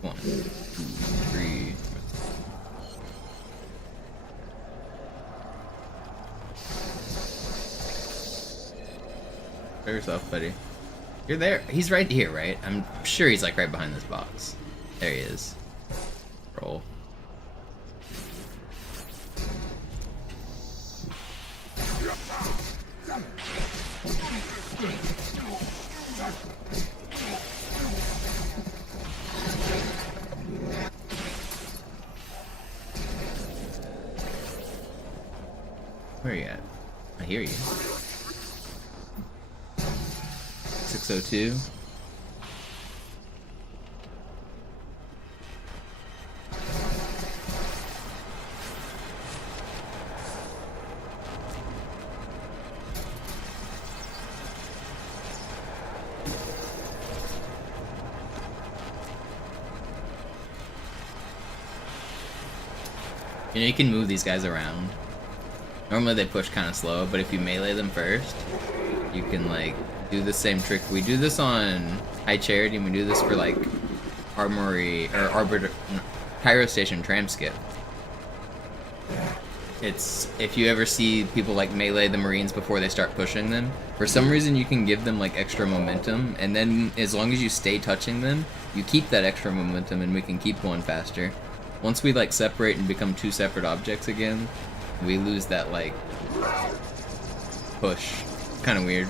One, two, three. Show yourself, buddy. You're there. He's right here, right? I'm sure he's like right behind this box. There he is. Roll. Where are you at? I hear you. 602. You know, you can move these guys around. Normally they push kind of slow, but if you melee them first, you can like do the same trick. We do this on High Charity, and we do this for like Armory or Arbiter, Cairo Station Tram Skip. It's if you ever see people like melee the Marines before they start pushing them, for some reason you can give them like extra momentum, and then as long as you stay touching them, you keep that extra momentum, and we can keep going faster. Once we like separate and become two separate objects again, we lose that like push. Kind of weird.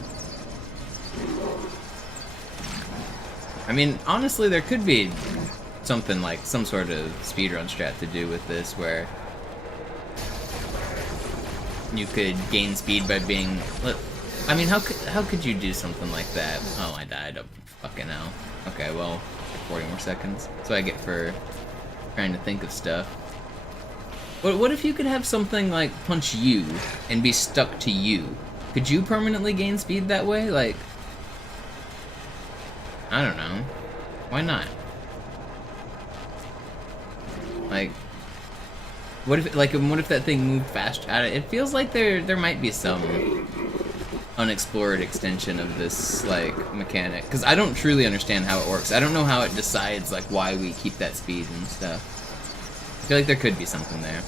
I mean, honestly, there could be something like some sort of speedrun strat to do with this, where you could gain speed by being. I mean, how could you do something like that? Oh, I died. Oh, fucking hell. Okay, well, 40 more seconds. That's what I get for trying to think of stuff. What if you could have something like punch you and be stuck to you? Could you permanently gain speed that way? Like, I don't know. Why not? Like, what if that thing moved faster? It feels like there might be some unexplored extension of this like mechanic, because I don't truly understand how it works. I don't know how it decides like why we keep that speed and stuff. I feel like there could be something there.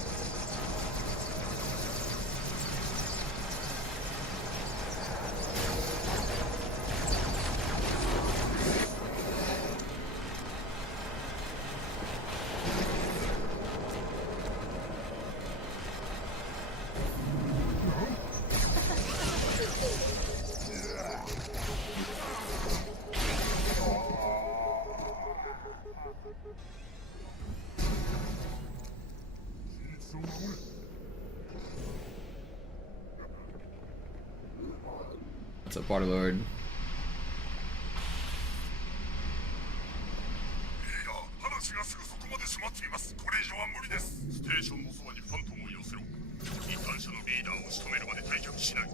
What's up, Waterlord? いいな、話がすぐそこまで迫っています。これ以上は無理です。ステーションのそばにファントムを寄せろ。異端者のリーダーを仕留めるまで退却しない。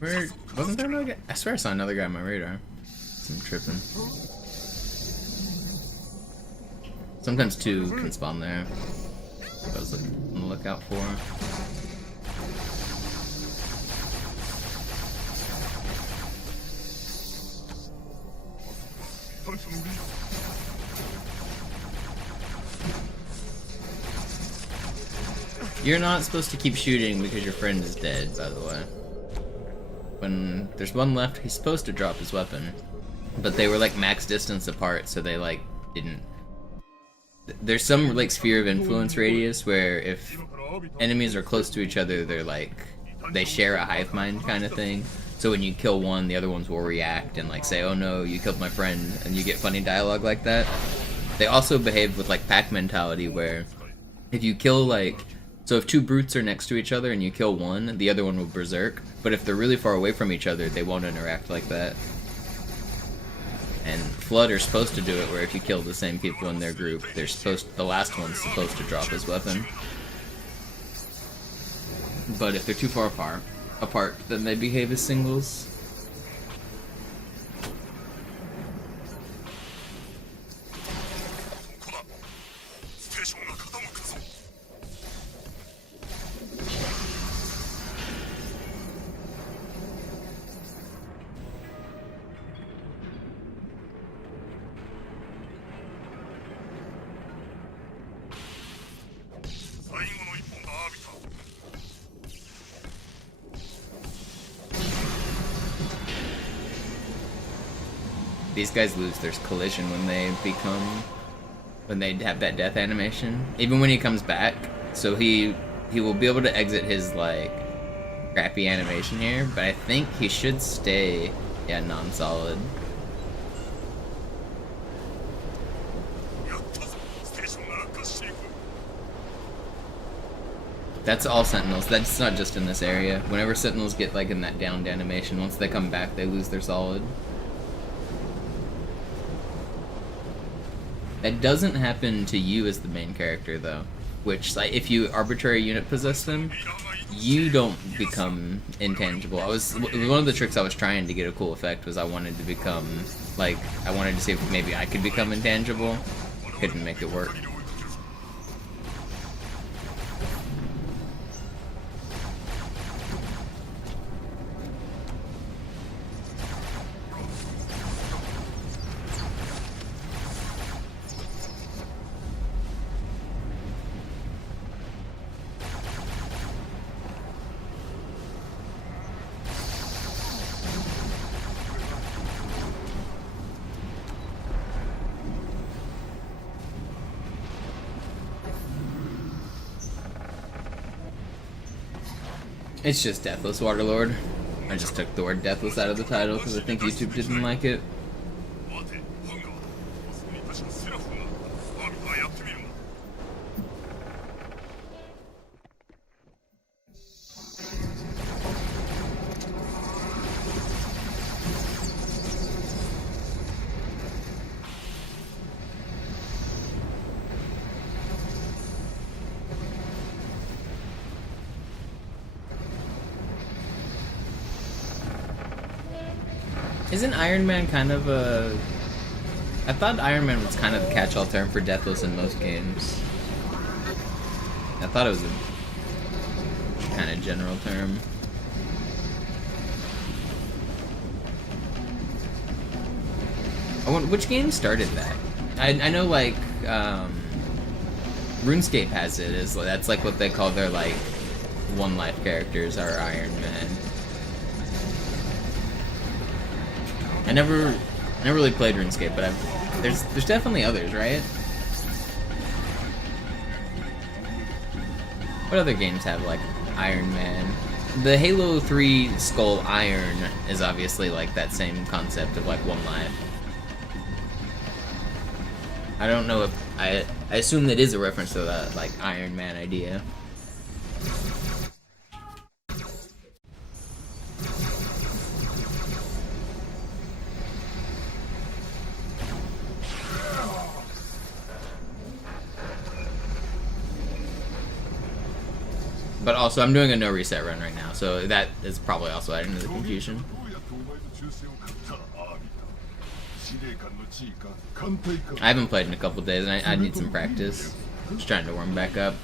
Where wasn't there another guy? I swear I saw another guy on my radar. I'm tripping. Sometimes two can spawn there. I was on the lookout for. You're not supposed to keep shooting because your friend is dead, by the way. When there's one left, he's supposed to drop his weapon. But they were like max distance apart, so they like didn't. There's some like sphere of influence radius where if enemies are close to each other, they're like, they share a hive mind kind of thing. So when you kill one, the other ones will react and like say, oh no, you killed my friend, and you get funny dialogue like that. They also behave with like pack mentality where if you kill like, so if two brutes are next to each other and you kill one, the other one will berserk. But if they're really far away from each other, they won't interact like that. And Flood are supposed to do it where if you kill the same people in their group, the last one's supposed to drop his weapon. But if they're too far apart, then they behave as singles. These guys lose their collision when they have that death animation. Even when he comes back, so he will be able to exit his like crappy animation here, but I think he should stay non-solid. That's all Sentinels. That's not just in this area. Whenever Sentinels get like in that downed animation, once they come back, they lose their solid. That doesn't happen to you as the main character, though. Which, like, if you arbitrary unit possess them, you don't become intangible. One of the tricks I was trying to get a cool effect was I wanted to become, like, I wanted to see if maybe I could become intangible. Couldn't make it work. It's just Deathless Waterlord. I just took the word Deathless out of the title because I think YouTube didn't like it. Isn't Iron Man kind of a... I thought Iron Man was kind of the catch-all term for Deathless in most games. I thought it was a kind of general term. I wonder, which game started that? I know, like, RuneScape has it. That's like what they call their, like, one life characters are Iron Man. I never really played RuneScape, but there's definitely others, right? What other games have, like, Iron Man? The Halo 3 Skull Iron is obviously, like, that same concept of, like, one life. I don't know if... I assume that is a reference to the, like, Iron Man idea. But also, I'm doing a no reset run right now, so that is probably also adding to the confusion. I haven't played in a couple days, and I need some practice. Just trying to warm back up.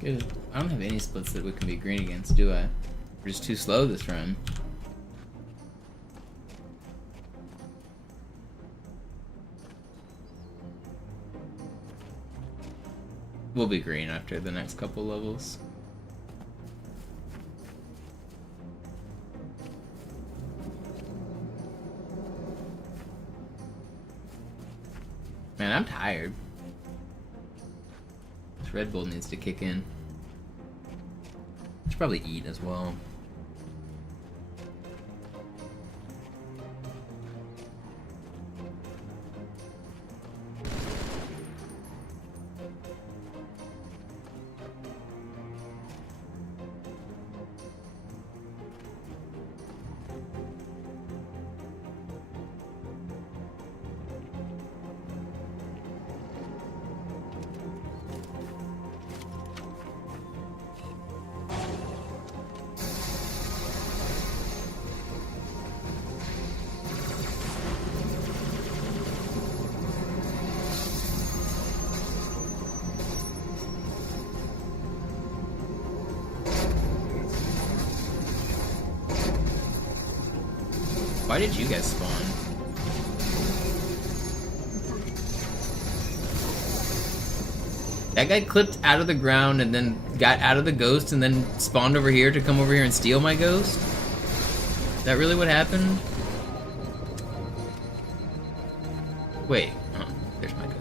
Good. I don't have any splits that we can be green against, do I? We're just too slow this run. We'll be green after the next couple levels. Man, I'm tired. This Red Bull needs to kick in. Should probably eat as well. Why did you guys spawn? That guy clipped out of the ground and then got out of the ghost and then spawned over here to come over here and steal my ghost? Is that really what happened? Wait. Oh, there's my ghost.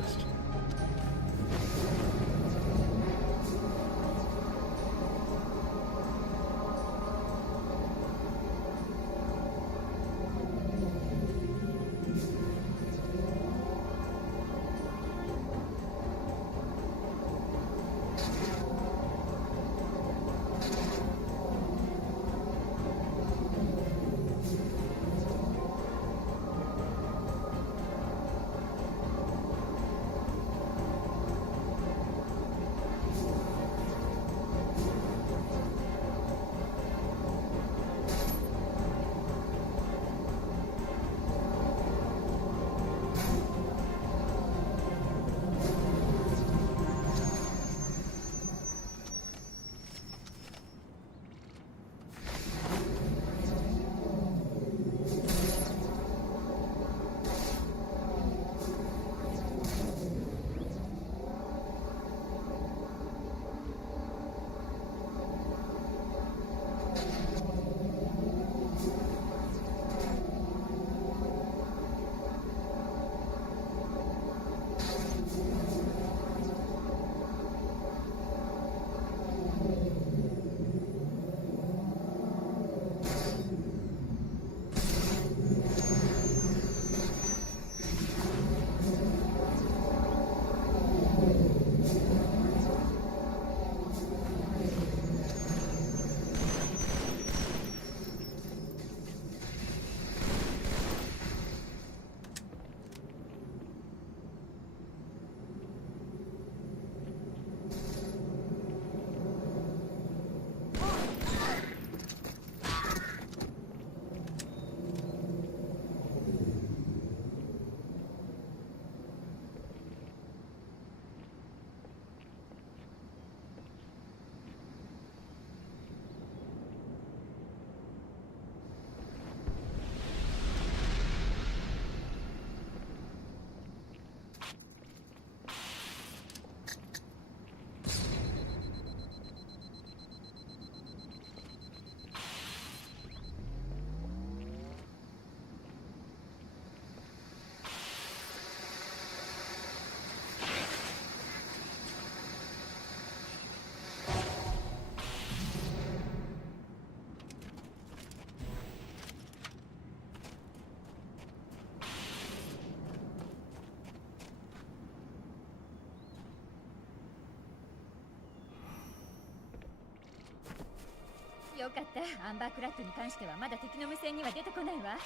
かった。アンバークラッドに関してはまだ敵の無線には出てこないわ。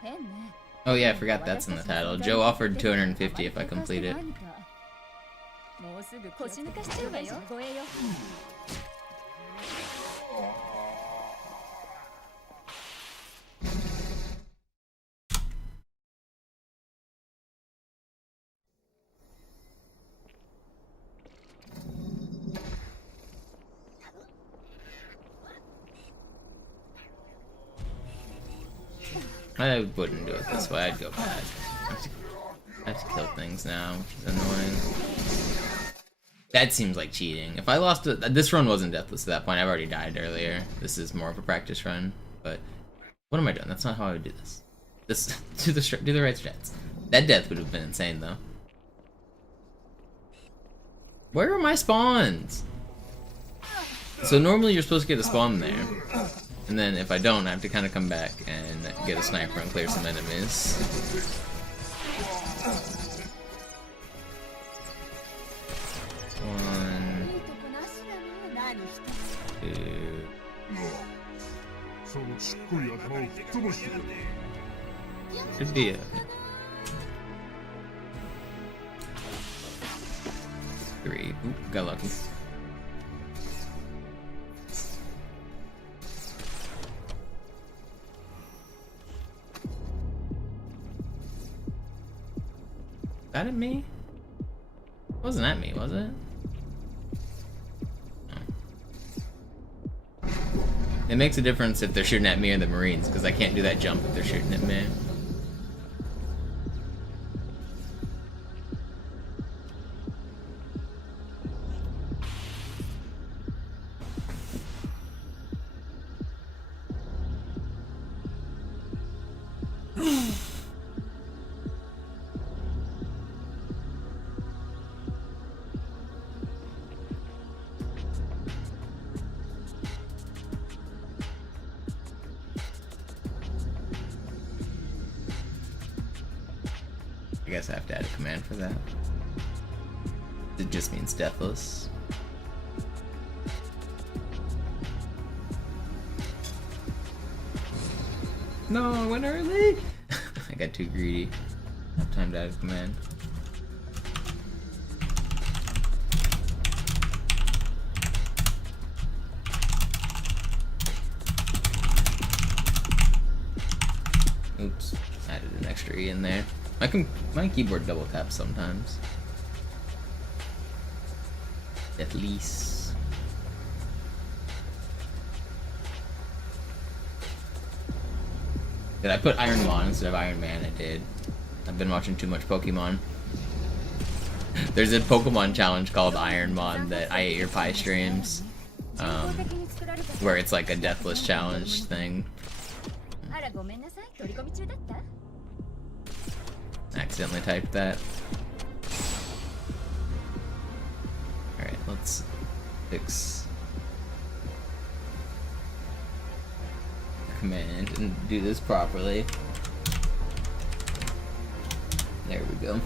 変ね。 Oh yeah, I forgot that's in the title. Joe offered 250 if I complete it. もうすぐ腰抜かしちゃうわよ。護衛よ。I wouldn't do it this way, I'd go back. I have to kill things now, which is annoying. That seems like cheating. If I lost it, this run wasn't deathless at that point, I've already died earlier. This is more of a practice run, but what am I doing? That's not how I would do this. Do the right strats. That death would have been insane though. Where are my spawns? So normally you're supposed to get a spawn there. And then if I don't, I have to kind of come back and get a sniper and clear some enemies. One, two. Good deal. Three. Oop, got lucky. That at me? Wasn't at me, was it? No. It makes a difference if they're shooting at me or the Marines, because I can't do that jump if they're shooting at me. I guess I have to add a command for that. It just means deathless. No, I went early! I got too greedy. Time to add a command. Oops, added an extra E in there. My keyboard double taps sometimes. At least. Did I put Ironman instead of Ironman? I did. I've been watching too much Pokemon. There's a Pokemon challenge called Ironman that I Ate Your Pie streams. Where it's like a deathless challenge thing. Accidentally typed that. Alright, let's fix the command and do this properly. There we go.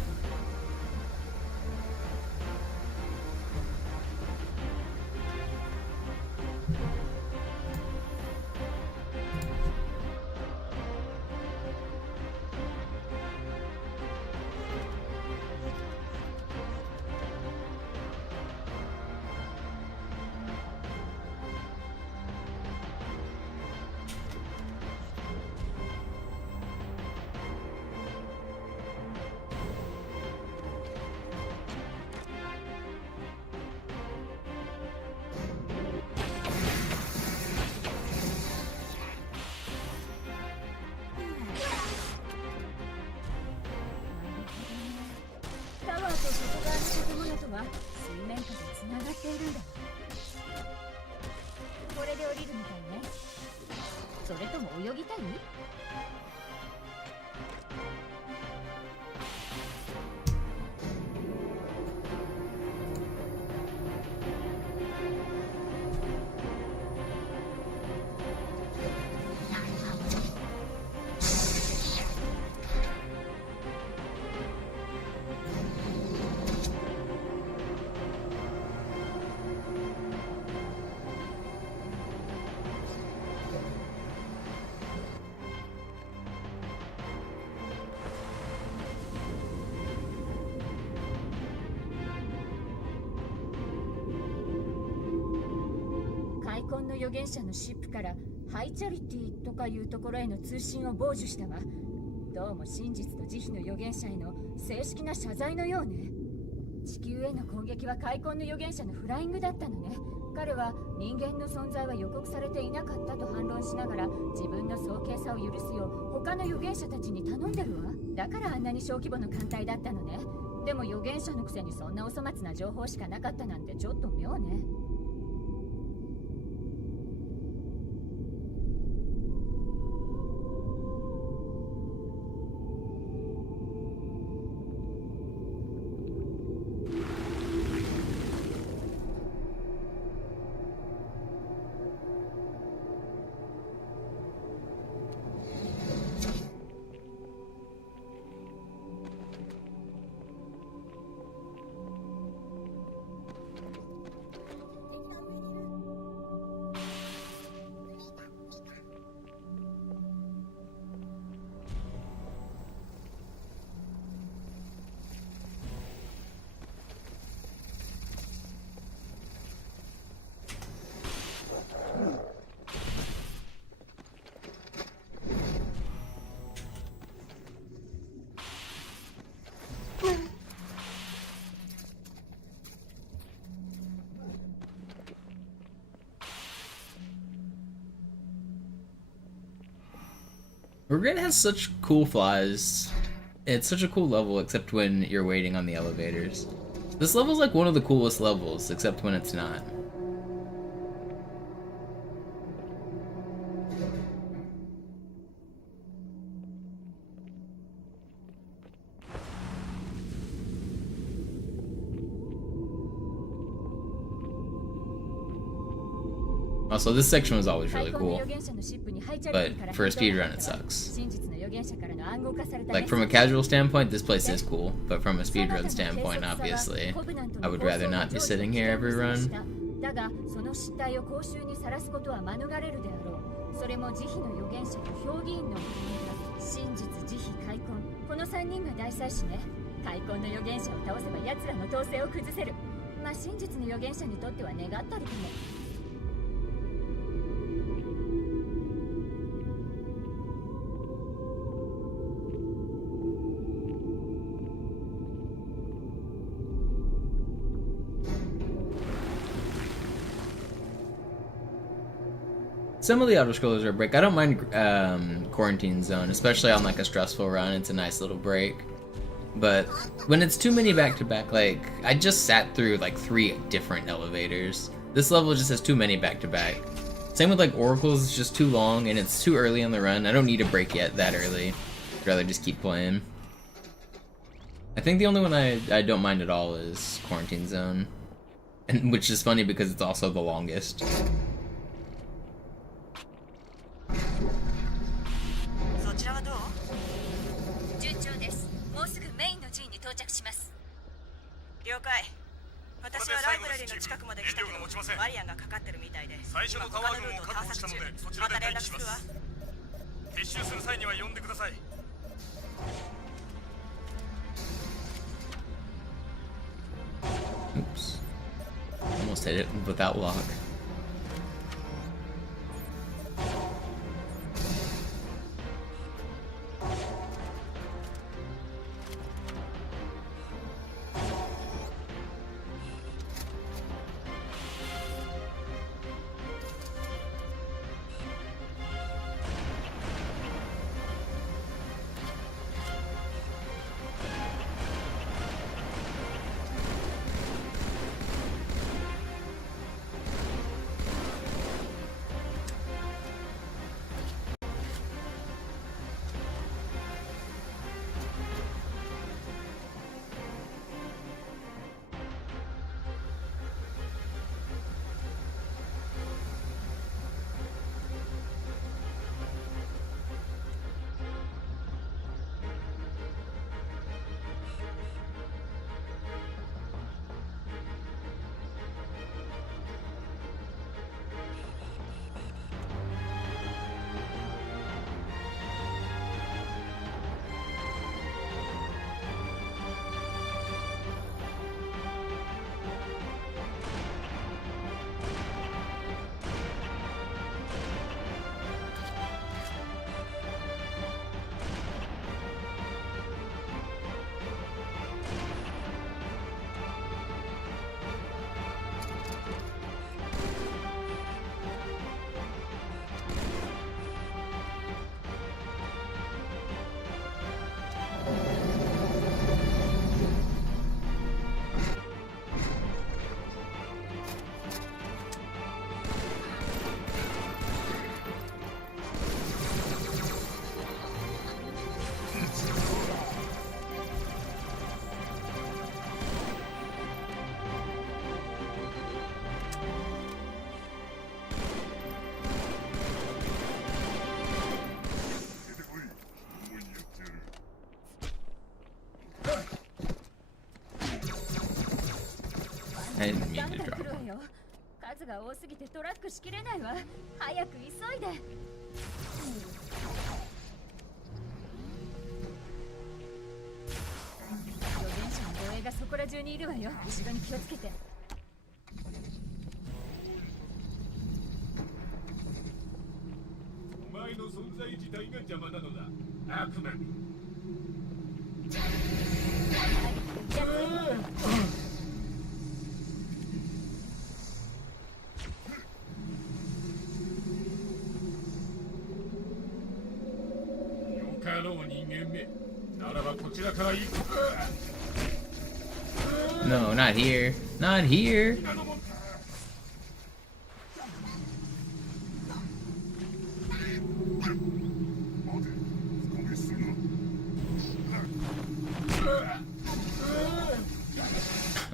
墾の預言者のシップからハイチャリティとかいうところへの通信を傍受したわ。どうも真実と慈悲の預言者への正式な謝罪のようね。地球への攻撃は開墾の預言者のフライングだったのね。彼は人間の存在は予告されていなかったと反論しながら自分の早計さを許すよう他の預言者たちに頼んでるわ。だからあんなに小規模の艦隊だったのね。でも預言者のくせにそんなお粗末な情報しかなかったなんてちょっと妙ね。Regret has such cool flies. It's such a cool level, except when you're waiting on the elevators. This level's like one of the coolest levels, except when it's not. Also, this section was always really cool, but for a speedrun it sucks. Like, from a casual standpoint, this place is cool, but from a speedrun standpoint, obviously, I would rather not be sitting here every run. だがその失態を公衆にさらすことは免れるであろう。それも慈悲の預言者と評議員の真実、慈悲、開墾、この3人が大祭司ね。開墾の預言者を倒せば奴らの統制を崩せる。まあ真実の預言者にとっては願ったりかも。Some of the auto-scrollers are a break. I don't mind Quarantine Zone, especially on like a stressful run. It's a nice little break. But when it's too many back-to-back, like, I just sat through like 3 different elevators. This level just has too many back-to-back. Same with like Oracles, it's just too long and it's too early in the run. I don't need a break yet that early. I'd rather just keep playing. I think the only one I don't mind at all is Quarantine Zone. And which is funny because it's also the longest. そちらはどう？順調です。もうすぐメインの陣に到着します。了解。私はライブラリーの近くまで来たけど、バリアンがかかってるみたいで、最初のタワー群を確保したのでそちらで待機します。撤収する際には呼んでください。Oops. Almost hit it without luck. 数が多すぎてトラックしきれないわ。早く急いで。預言者の護衛がそこら中にいるわよ。後ろに気をつけて。お前の存在自体が邪魔なのだ。悪魔め。よかろう人間め。ならばこちらから行く。 No, not here. Not here.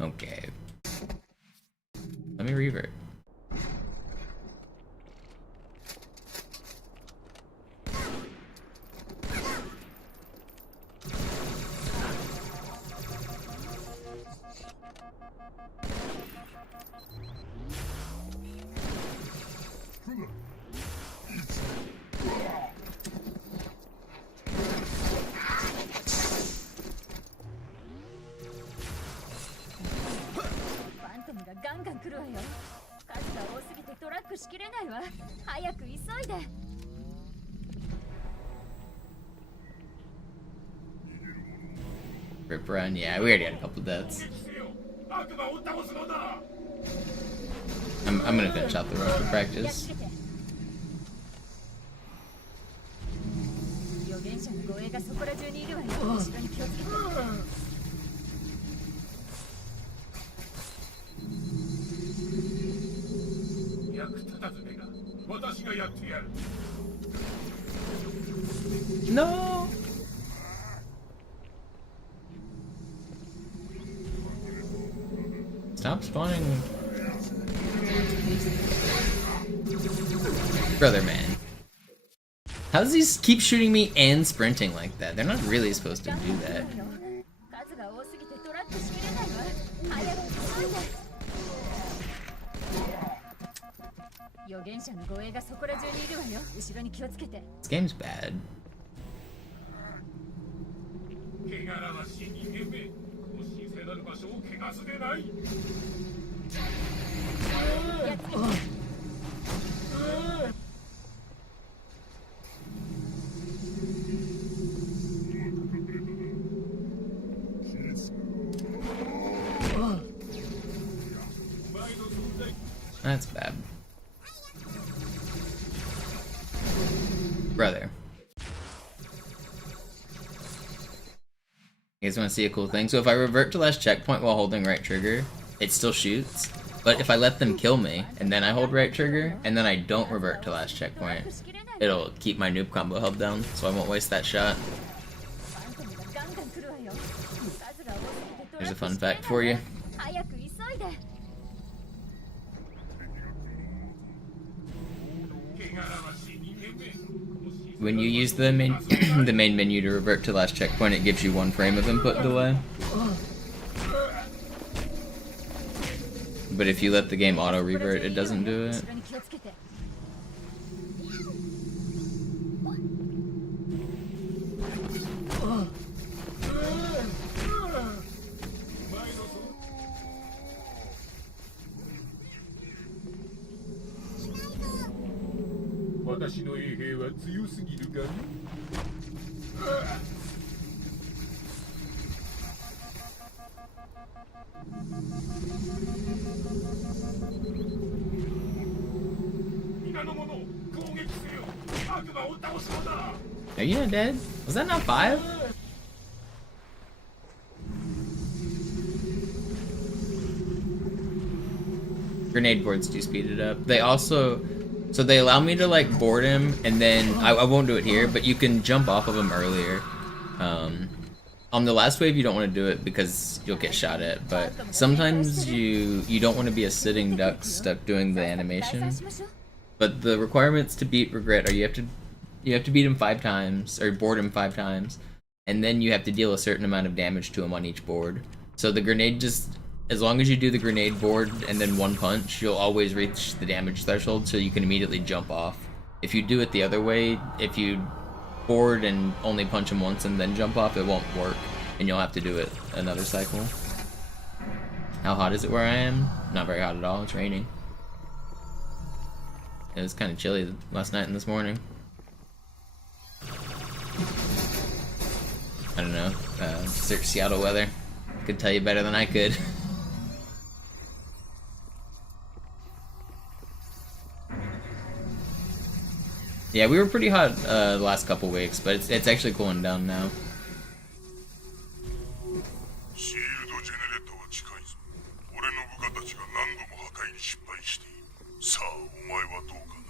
オッケー。Let me revert. Rip run, yeah, we already had a couple deaths. I'm gonna finish out the run for practice. No! Stop spawning. Brother man. How does he keep shooting me and sprinting like that? They're not really supposed to do that. This game's bad. That's bad. Brother. You guys want to see a cool thing? So if I revert to last checkpoint while holding right trigger, it still shoots. But if I let them kill me, and then I hold right trigger, and then I don't revert to last checkpoint, it'll keep my noob combo held down, so I won't waste that shot. There's a fun fact for you. When you use the main the main menu to revert to last checkpoint, it gives you 1 frame of input delay. But if you let the game auto revert, it doesn't do it. Are you not dead? Was that not 5? Grenade boards do speed it up. They also... So they allow me to like board him, and then I won't do it here, but you can jump off of him earlier. On the last wave you don't want to do it because you'll get shot at, but sometimes you don't want to be a sitting duck stuck doing the animation. But the requirements to beat Regret are you have to beat him 5 times, or board him 5 times, and then you have to deal a certain amount of damage to him on each board. So the grenade just as long as you do the grenade board and then one punch, you'll always reach the damage threshold, so you can immediately jump off. If you do it the other way, if you board and only punch him once and then jump off, it won't work, and you'll have to do it another cycle. How hot is it where I am? Not very hot at all. It's raining. It was kind of chilly last night and this morning. I don't know. Search Seattle weather. Could tell you better than I could. Yeah, we were pretty hot the last couple weeks, but it's actually cooling down now. シールドジェネレーターは近いぞ。俺の部下たちが何度も破壊に失敗している。さあ、お前はどうかな。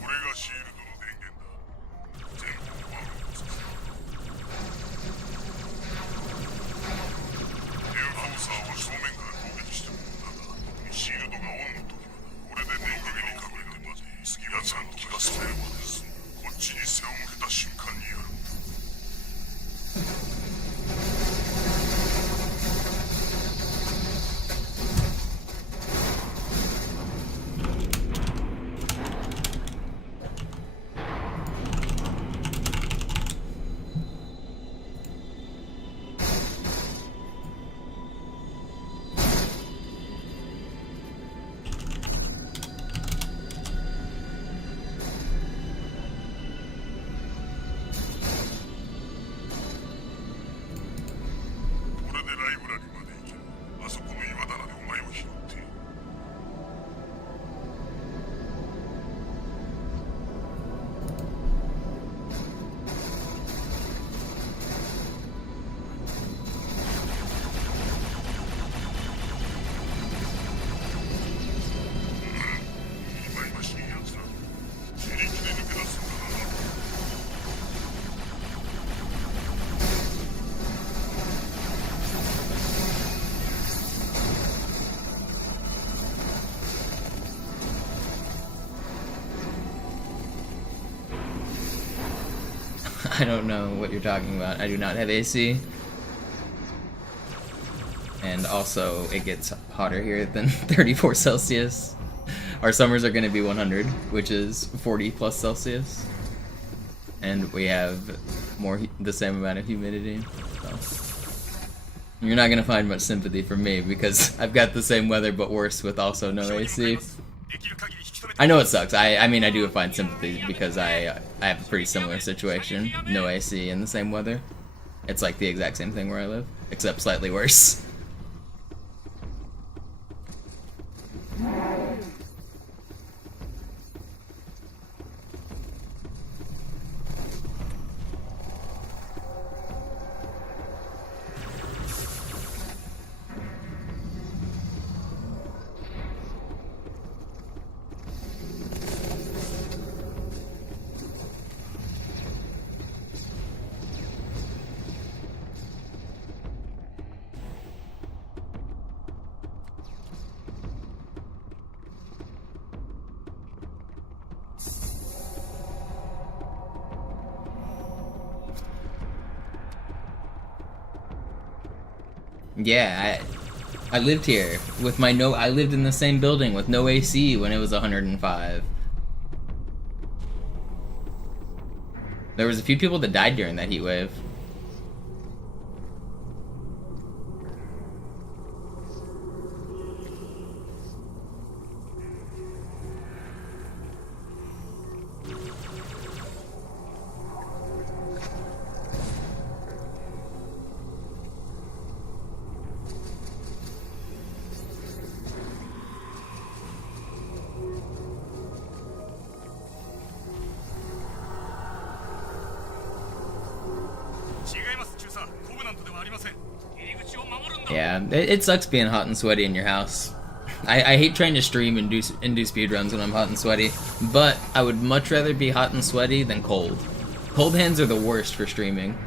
これがシールドの電源だ。全部奪おうとさせる。エンフォーサーは正面から攻撃してもだが、特にシールドがオンの時はこれで電源に隠れてまで次はちゃんと気が済めるまでです。こっちに背を向けた瞬間にやる。これでライブラリまで行ける。あそこの岩棚でお前を拾って。いまいましいやつら。自力で抜け出すんだな。I don't know what you're talking about. I do not have AC. And also, it gets hotter here than 34 Celsius. Our summers are going to be 100, which is 40 plus Celsius. And we have the same amount of humidity. So. You're not going to find much sympathy from me because I've got the same weather but worse with also no AC. I know it sucks. I mean, I do find sympathy because I have a pretty similar situation. No AC in the same weather. It's like the exact same thing where I live, except slightly worse. Yeah, I lived here with my I lived in the same building with no AC when it was 105. There was a few people that died during that heat wave. Yeah, it sucks being hot and sweaty in your house. I hate trying to stream and do speedruns when I'm hot and sweaty, but I would much rather be hot and sweaty than cold. Cold hands are the worst for streaming.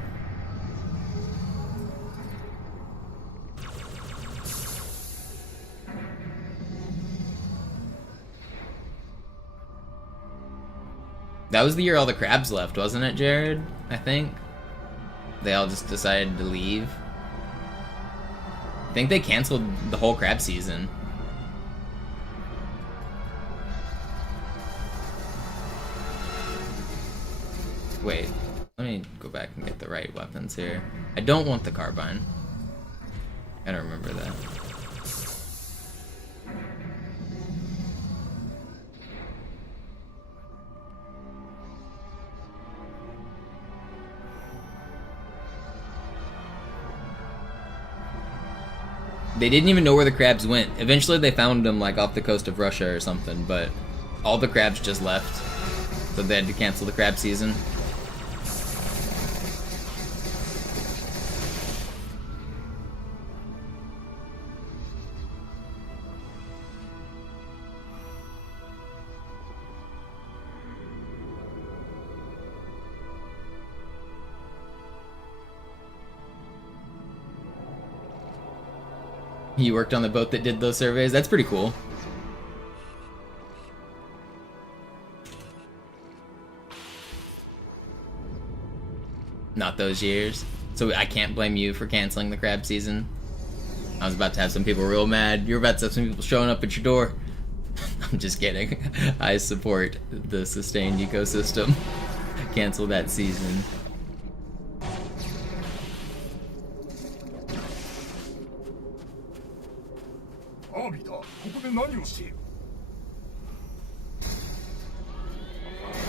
That was the year all the crabs left, wasn't it, Jared? I think. They all just decided to leave. I think they canceled the whole crab season. Wait, let me go back and get the right weapons here. I don't want the carbine. I don't remember that. They didn't even know where the crabs went. Eventually they found them like off the coast of Russia or something, but all the crabs just left. So they had to cancel the crab season. You worked on the boat that did those surveys? That's pretty cool. Not those years. So I can't blame you for canceling the crab season. I was about to have some people real mad. You're about to have some people showing up at your door. I'm just kidding. I support the sustained ecosystem. Cancel that season. アービター、ここで何をしている？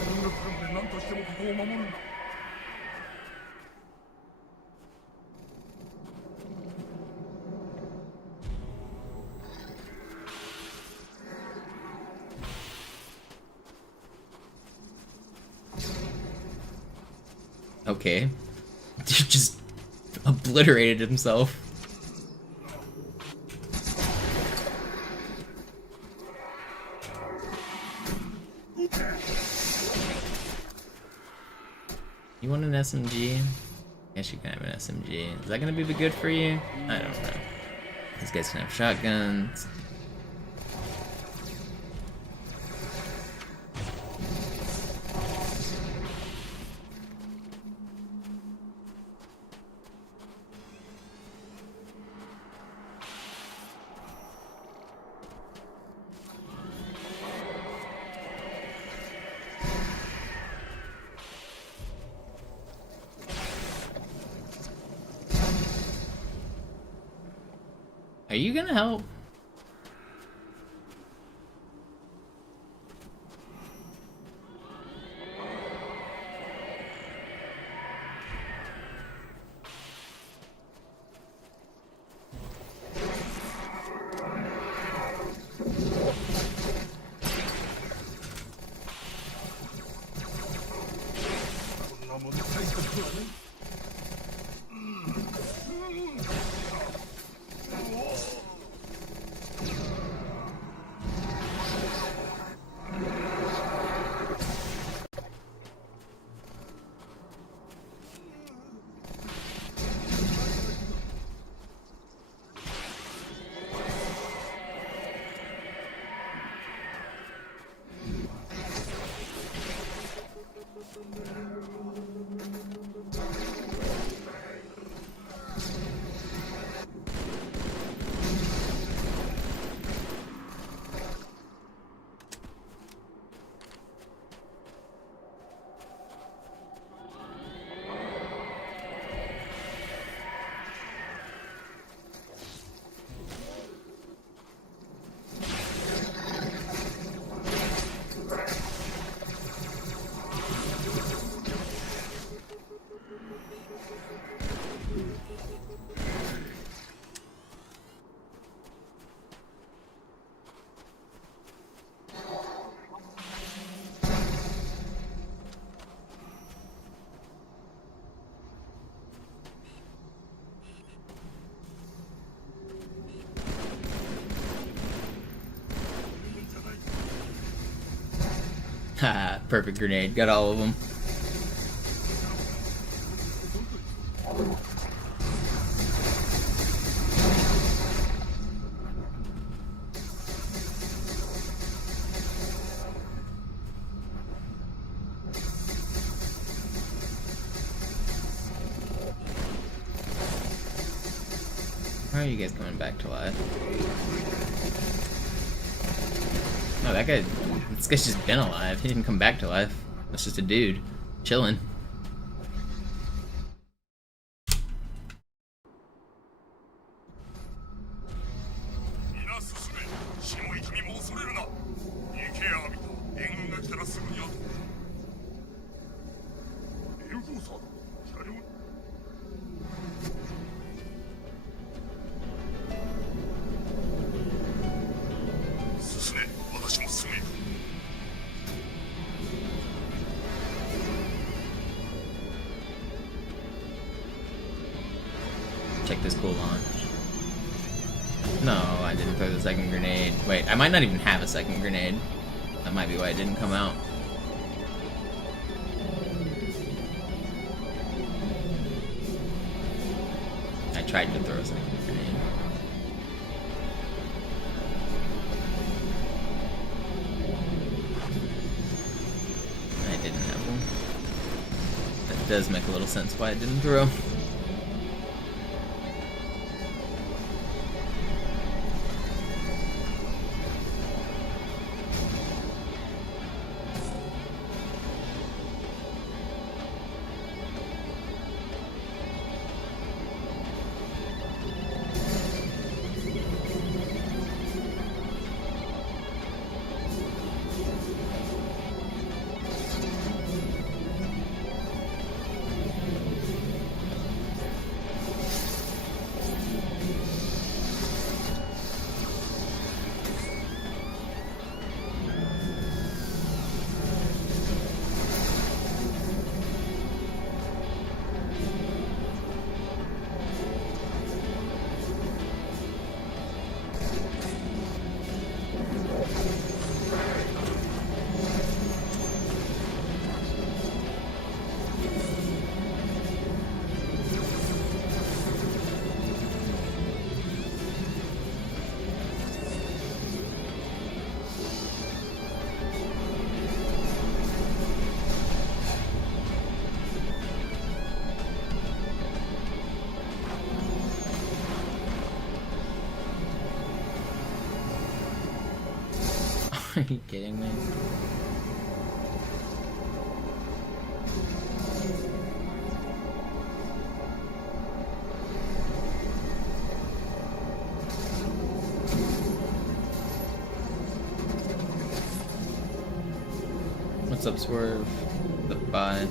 音楽館で何としてもここを守るんだ。Okay. Dude just obliterated himself. You want an SMG? Yes, you can have an SMG. Is that gonna be good for you? I don't know. These guys can have shotguns. Are you gonna help? Ha, perfect grenade. Got all of them. How are you guys coming back to life? Oh, that guy... This guy's just been alive. He didn't come back to life. That's just a dude. Chilling. Check this cool launch. No, I didn't throw the second grenade. Wait, I might not even have a second grenade. That might be why it didn't come out. I tried to throw a second grenade. I didn't have one. That does make a little sense why it didn't throw. Are you kidding me? What's up, Swerve? The bye.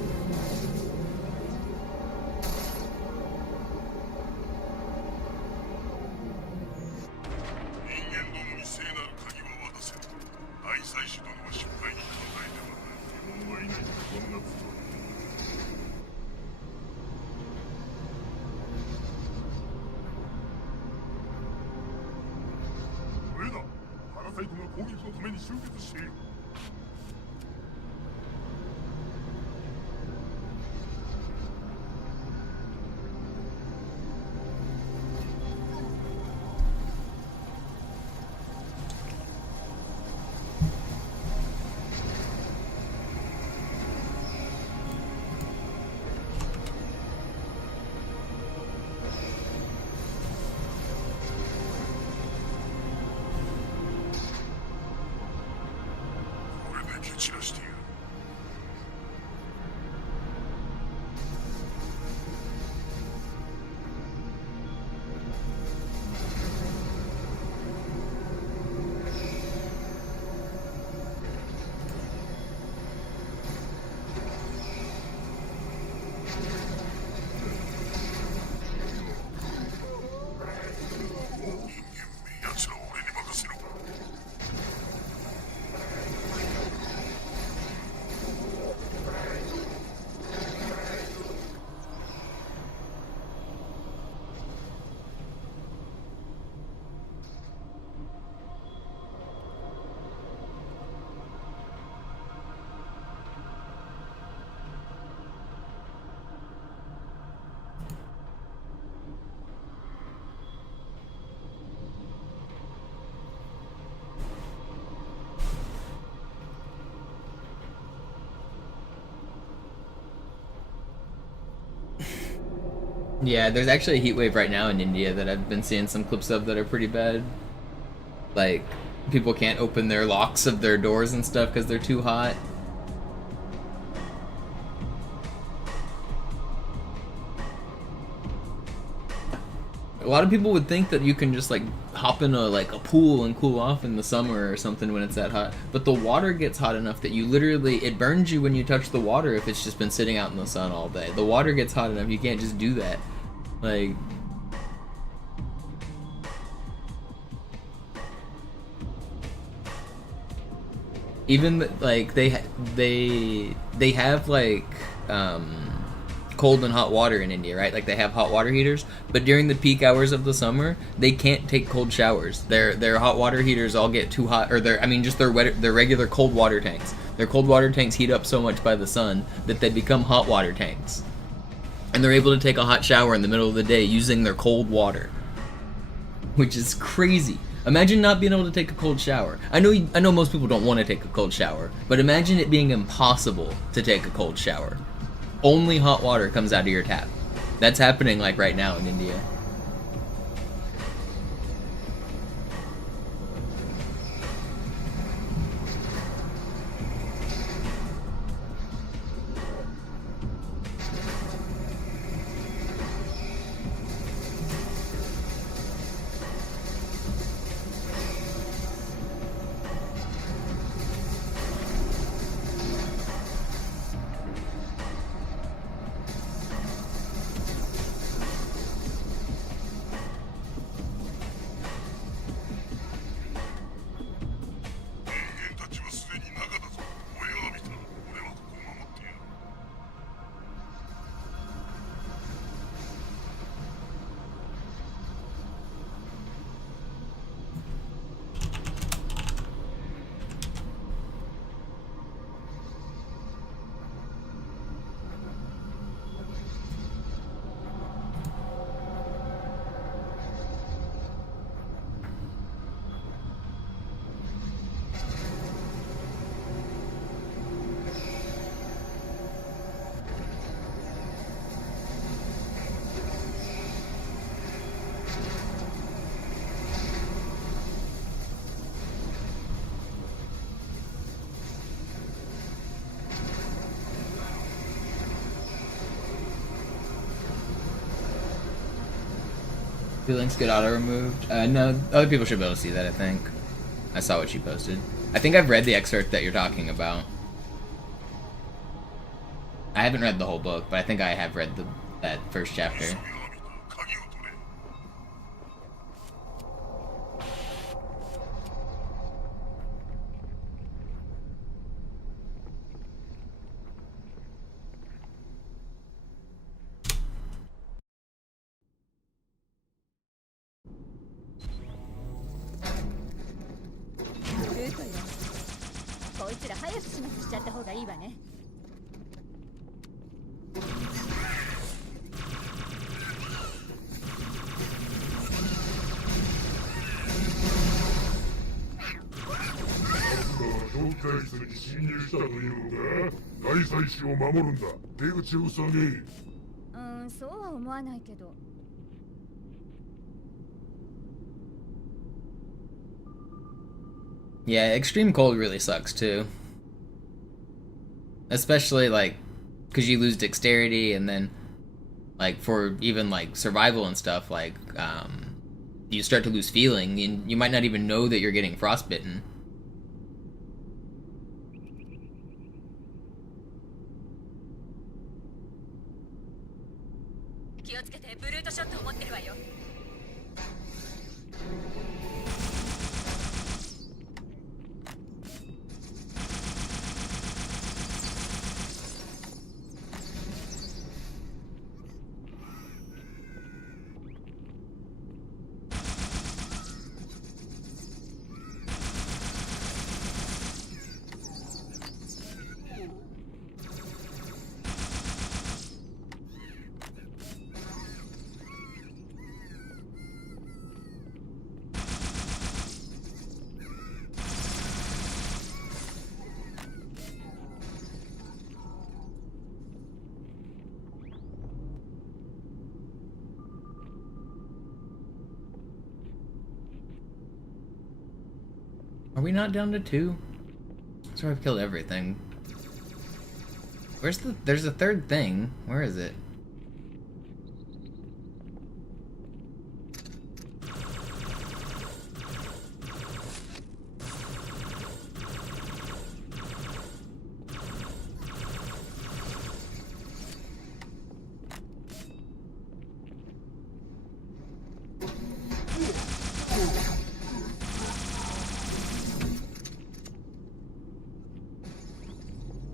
Yeah, there's actually a heat wave right now in India that I've been seeing some clips of that are pretty bad. Like, people can't open their locks of their doors and stuff because they're too hot. A lot of people would think that you can just like hop in a pool and cool off in the summer or something when it's that hot, but the water gets hot enough that you literally, it burns you when you touch the water if it's just been sitting out in the sun all day. The water gets hot enough, you can't just do that. Like, even like they have like cold and hot water in India, right? Like they have hot water heaters, but during the peak hours of the summer, they can't take cold showers. Their hot water heaters all get too hot, or their regular cold water tanks. Their cold water tanks heat up so much by the sun that they become hot water tanks, and they're able to take a hot shower in the middle of the day using their cold water, which is crazy. Imagine not being able to take a cold shower. I know most people don't want to take a cold shower, but imagine it being impossible to take a cold shower. Only hot water comes out of your tap. That's happening like right now in India. Feelings get auto removed. No, other people should be able to see that. I think I saw what you posted. I think I've read the excerpt that you're talking about. I haven't read the whole book, but I think I have read that first chapter. Yeah, extreme cold really sucks too. Especially like because you lose dexterity, and then like for even like survival and stuff, like you start to lose feeling, and you might not even know that you're getting frostbitten. Are we not down to 2? So I've killed everything. Where's the... There's a third thing. Where is it?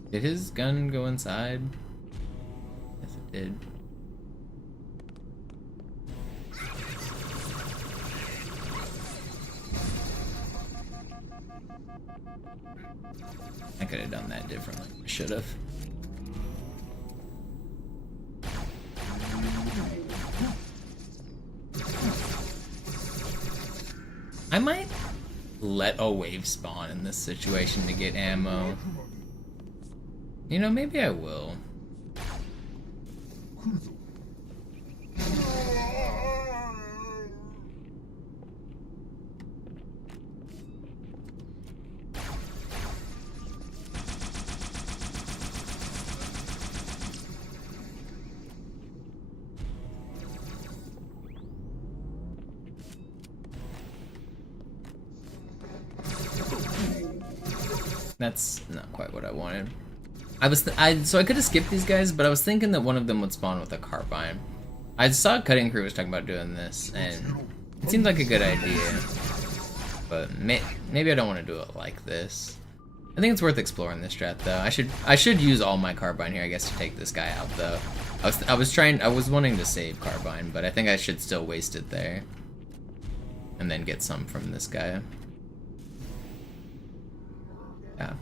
Did his gun go inside? Yes, it did. I could have done that differently. Should have. I might let a wave spawn in this situation to get ammo. You know, maybe I will. That's not quite what I wanted. So I could have skipped these guys, but I was thinking that one of them would spawn with a carbine. I saw Cutting Crew was talking about doing this, and it seemed like a good idea. But maybe I don't want to do it like this. I think it's worth exploring this strat though. I should use all my carbine here, I guess, to take this guy out though. I was wanting to save carbine, but I think I should still waste it there, and then get some from this guy. Yeah.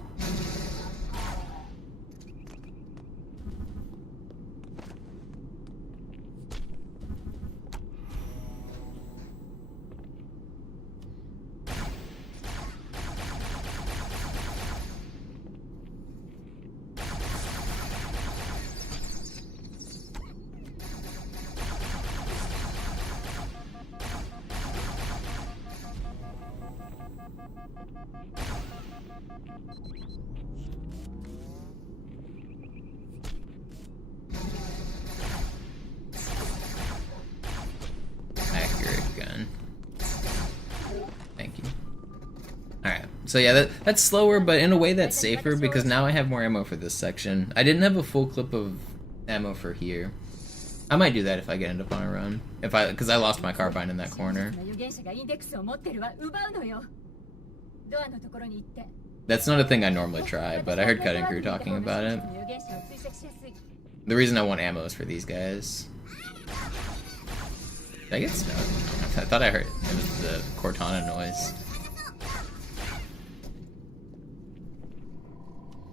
So yeah, that's slower, but in a way that's safer, because now I have more ammo for this section. I didn't have a full clip of ammo for here. I might do that if I get into on a run. Because I lost my carbine in that corner. That's not a thing I normally try, but I heard Cutting Crew talking about it. The reason I want ammo is for these guys. Did I get stuck? I thought I heard it was the Cortana noise.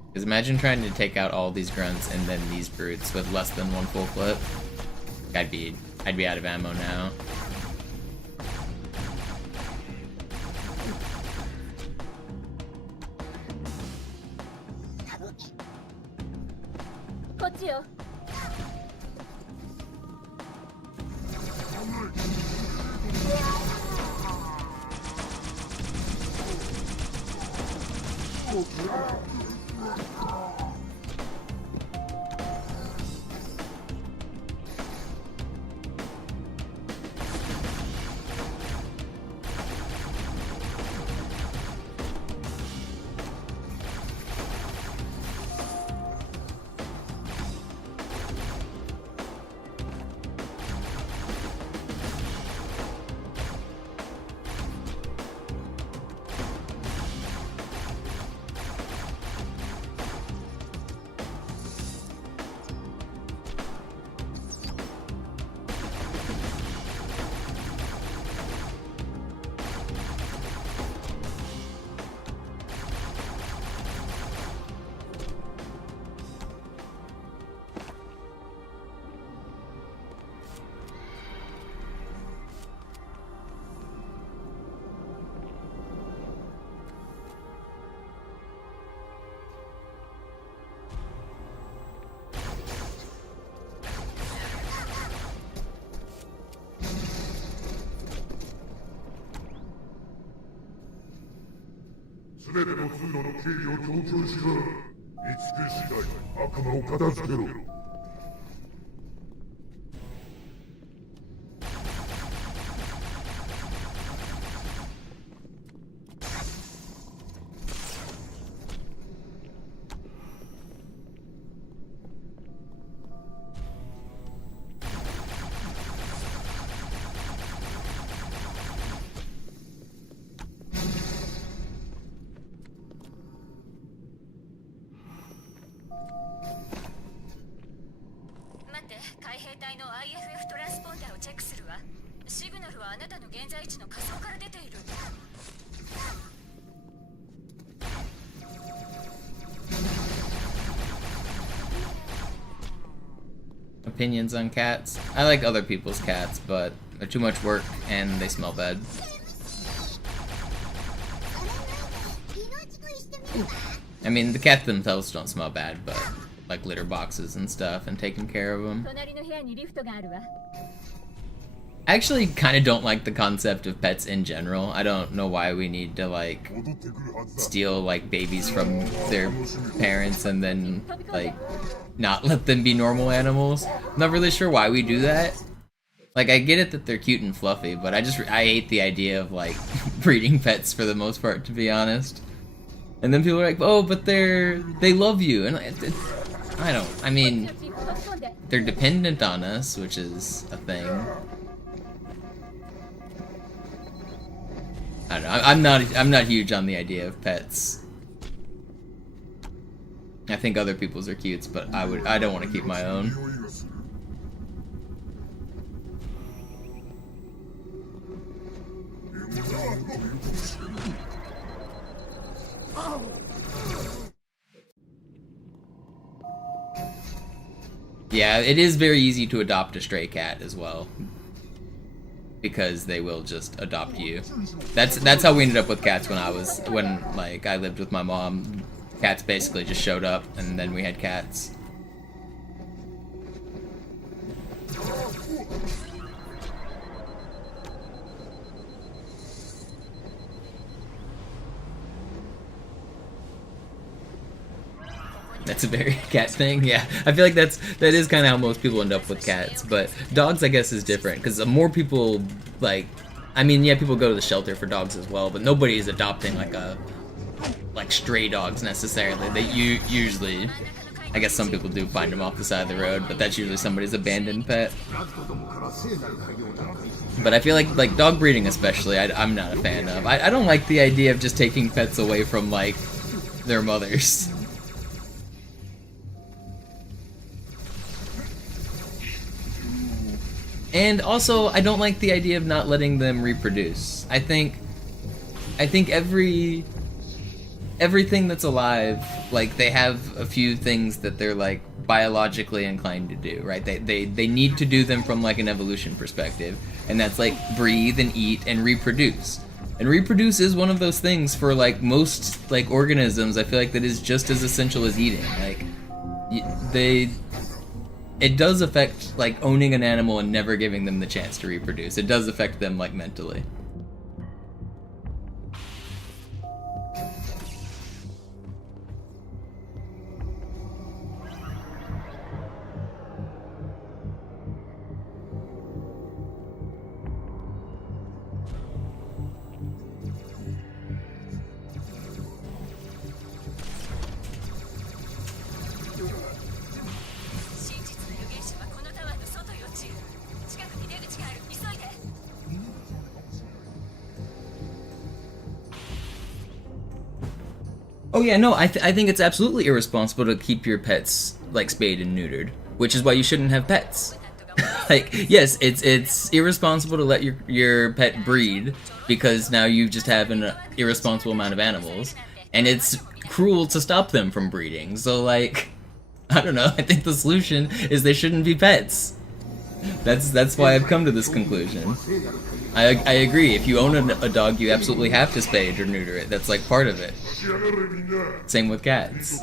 Because imagine trying to take out all these grunts and then these brutes with less than one full clip. I'd be out of ammo now. 全ての通路の警備を増強しろ。見つけ次第悪魔を片付けろ。待って、海兵隊の IFF トランスポンダーをチェックするわ。シグナルはあなたの現在地の仮想から出ている。Opinions on cats? I like other people's cats, but they're too much work and they smell bad. I mean, the cats themselves don't smell bad, but like litter boxes and stuff and taking care of them. 隣の部屋にリフトがあるわ。I actually kind of don't like the concept of pets in general. I don't know why we need to like steal like babies from their parents and then like not let them be normal animals. I'm not really sure why we do that. Like, I get it that they're cute and fluffy, but I hate the idea of like breeding pets for the most part, to be honest. And then people are like, oh, but they love you, and I mean, they're dependent on us, which is a thing. I don't know. I'm not huge on the idea of pets. I think other people's are cute, but I don't want to keep my own. Yeah, it is very easy to adopt a stray cat as well, because they will just adopt you. That's how we ended up with cats when I lived with my mom. Cats basically just showed up, and then we had cats. That's a very cat thing, yeah. I feel like that is kind of how most people end up with cats, but dogs, I guess, is different, because more people, like, I mean, yeah, people go to the shelter for dogs as well, but nobody is adopting, like stray dogs, necessarily. They usually, I guess some people do find them off the side of the road, but that's usually somebody's abandoned pet. But I feel like dog breeding especially, I'm not a fan of. I don't like the idea of just taking pets away from, like, their mothers. And also, I don't like the idea of not letting them reproduce. I think everything that's alive, like, they have a few things that they're, like, biologically inclined to do, right? They need to do them from, like, an evolution perspective, and that's, like, breathe and eat and reproduce. And reproduce is one of those things for, like, most, like, organisms. I feel like that is just as essential as eating. Like, it does affect, like, owning an animal and never giving them the chance to reproduce. It does affect them, like, mentally. Oh yeah, no, I think it's absolutely irresponsible to keep your pets, like, spayed and neutered, which is why you shouldn't have pets. Like, yes, it's irresponsible to let your pet breed, because now you just have an irresponsible amount of animals, and it's cruel to stop them from breeding. So, like, I don't know, I think the solution is they shouldn't be pets. That's why I've come to this conclusion. I agree, if you own a dog, you absolutely have to spay or neuter it. That's, like, part of it. Same with cats.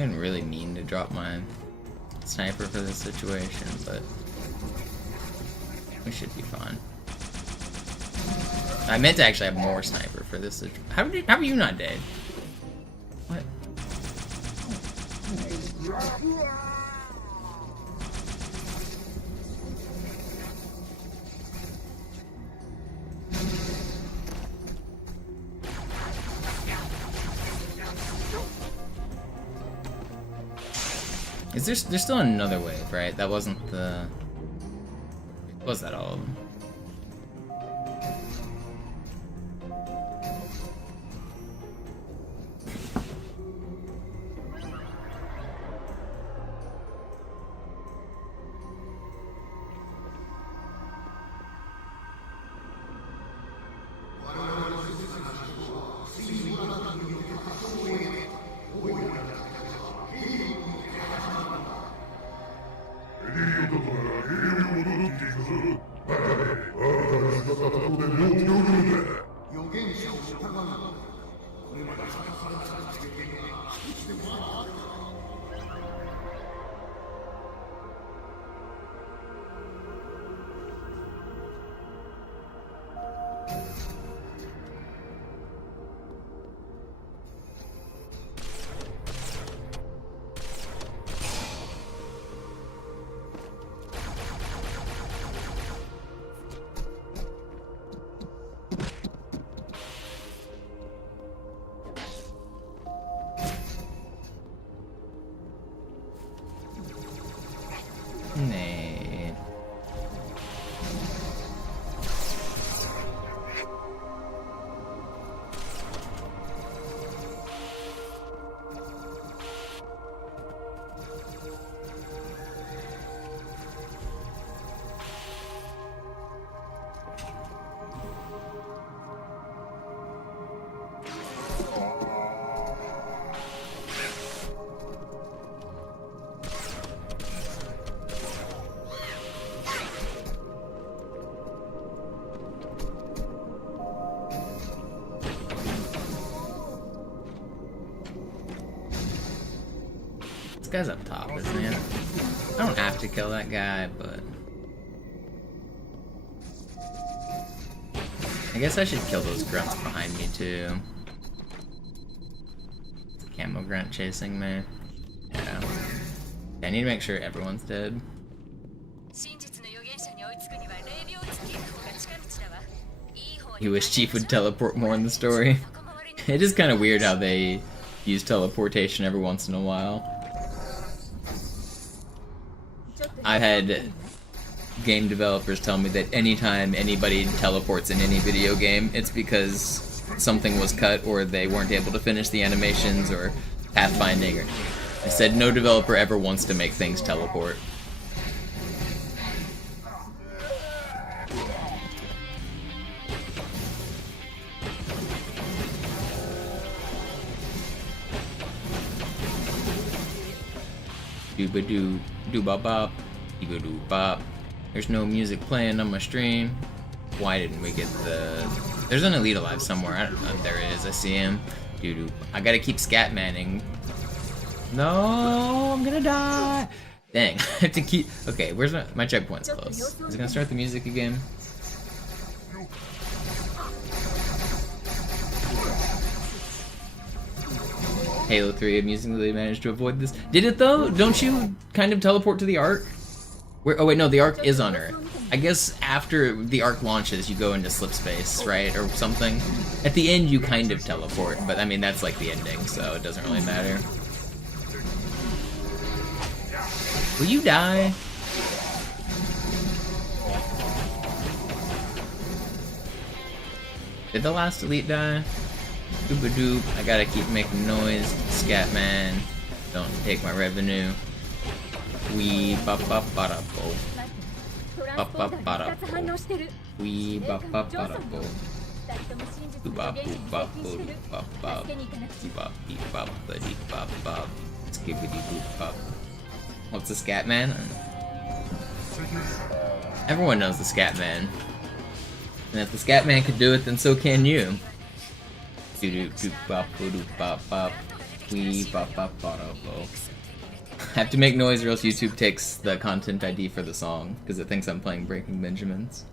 didn't really mean to drop my sniper for this situation, but we should be fine. I meant to actually have more sniper for this situation. How are you not dead? What? There's still another wave, right? That wasn't the... Was that all of them? Nay. This guy's up top, isn't he? I don't have to kill that guy, but... I guess I should kill those grunts behind me, too. Camo grunt chasing me. Yeah. I need to make sure everyone's dead. You wish Chief would teleport more in the story. It is kind of weird how they use teleportation every once in a while. I've had game developers tell me that anytime anybody teleports in any video game, it's because something was cut or they weren't able to finish the animations or pathfinding. Or I said no developer ever wants to make things teleport. Dooba-doo, doo-bop-bop, doo-ba-doo-bop. There's no music playing on my stream. Why didn't we get the... There's an elite alive somewhere. I don't know. There it is. I see him. Doo-doo. I gotta keep scatmanning. No, I'm gonna die. Dang. I have to keep... Okay, where's my checkpoint's close. Is it gonna start the music again? Halo 3 amusingly managed to avoid this. Did it though? Don't you kind of teleport to the Ark? Where? Oh wait, no, the Ark is on Earth. I guess after the Ark launches, you go into slip space, right, or something. At the end, you kind of teleport, but I mean that's like the ending, so it doesn't really matter. Will you die? Did the last elite die? Dooba-doop, I gotta keep making noise. Scatman, don't take my revenue. Wee bop bop bada bo. Bop bop bada bo. Wee bop bop bada bo. Doobop boop bop boop bop bop. Bop beep bop buddy bop bop. Skibbity boop bop. What's the Scatman? Everyone knows the Scatman. And if the Scatman could do it, then so can you. Doo-doo-doo-bop-doo-bop-bop. We ba ba ba da bo. I have to make noise or else YouTube takes the content ID for the song because it thinks I'm playing Breaking Benjamins.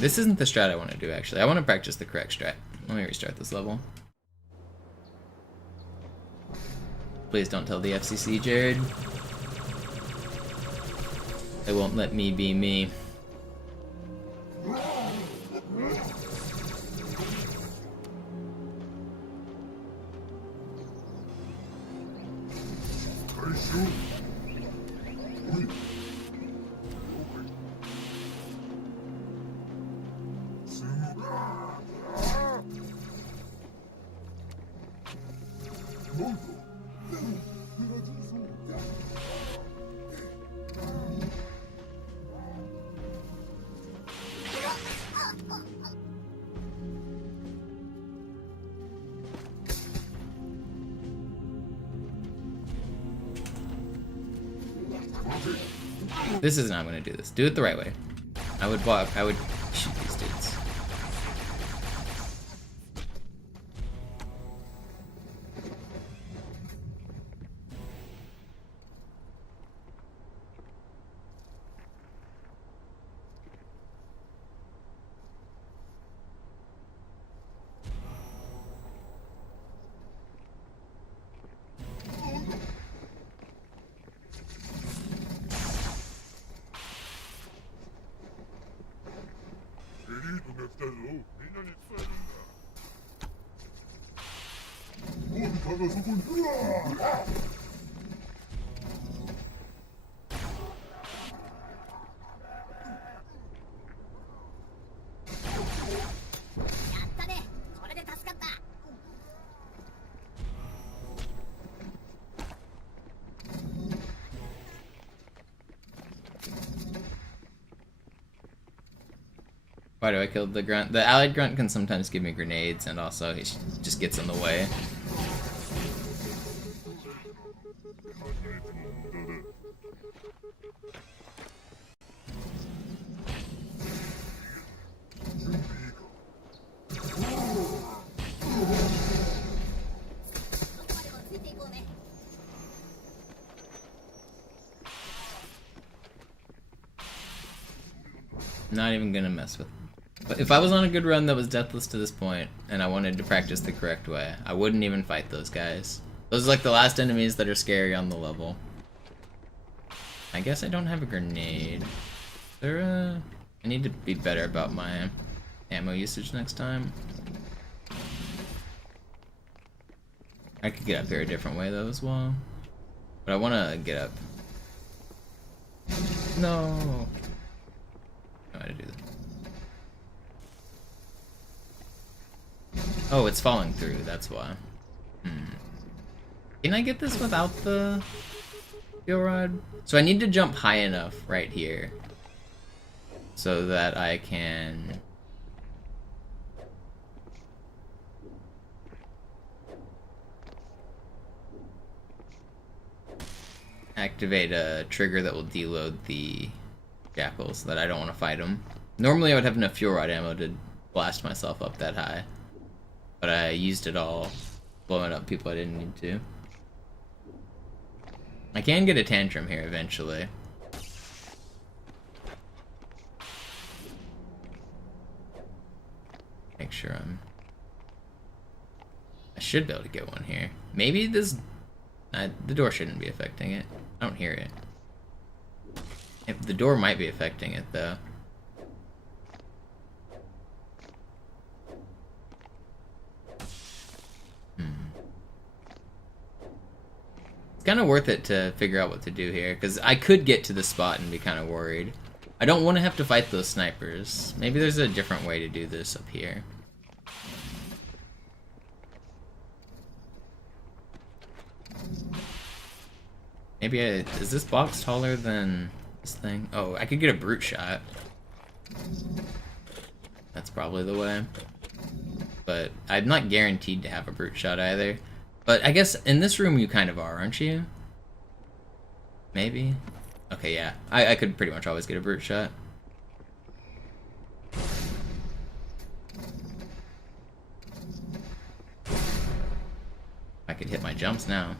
This isn't the strat I want to do, actually. I want to practice the correct strat. Let me restart this level. Please don't tell the FCC, Jared. They won't let me be me. This isn't how I'm gonna do this. Do it the right way. I would shoot these dudes. Why do I kill the grunt? The allied grunt can sometimes give me grenades, and also he just gets in the way. Not even gonna mess with. But if I was on a good run that was deathless to this point, and I wanted to practice the correct way, I wouldn't even fight those guys. Those are like the last enemies that are scary on the level. I guess I don't have a grenade. I need to be better about my ammo usage next time. I could get up here a different way though as well. But I wanna get up. No! I don't know how to do that. Oh, it's falling through, that's why. Can I get this without the fuel rod? So I need to jump high enough right here so that I can activate a trigger that will deload the jackals so that I don't want to fight them. Normally I would have enough fuel rod ammo to blast myself up that high, but I used it all blowing up people I didn't need to. I can get a tantrum here eventually. Make sure I should be able to get one here. Maybe this... the door shouldn't be affecting it. I don't hear it. The door might be affecting it though. It's kind of worth it to figure out what to do here, because I could get to the spot and be kind of worried. I don't want to have to fight those snipers. Maybe there's a different way to do this up here. Maybe is this box taller than this thing? Oh, I could get a brute shot. That's probably the way. But I'm not guaranteed to have a brute shot either. But I guess in this room you kind of are, aren't you? Maybe? Okay, yeah. I could pretty much always get a brute shot. I could hit my jumps now.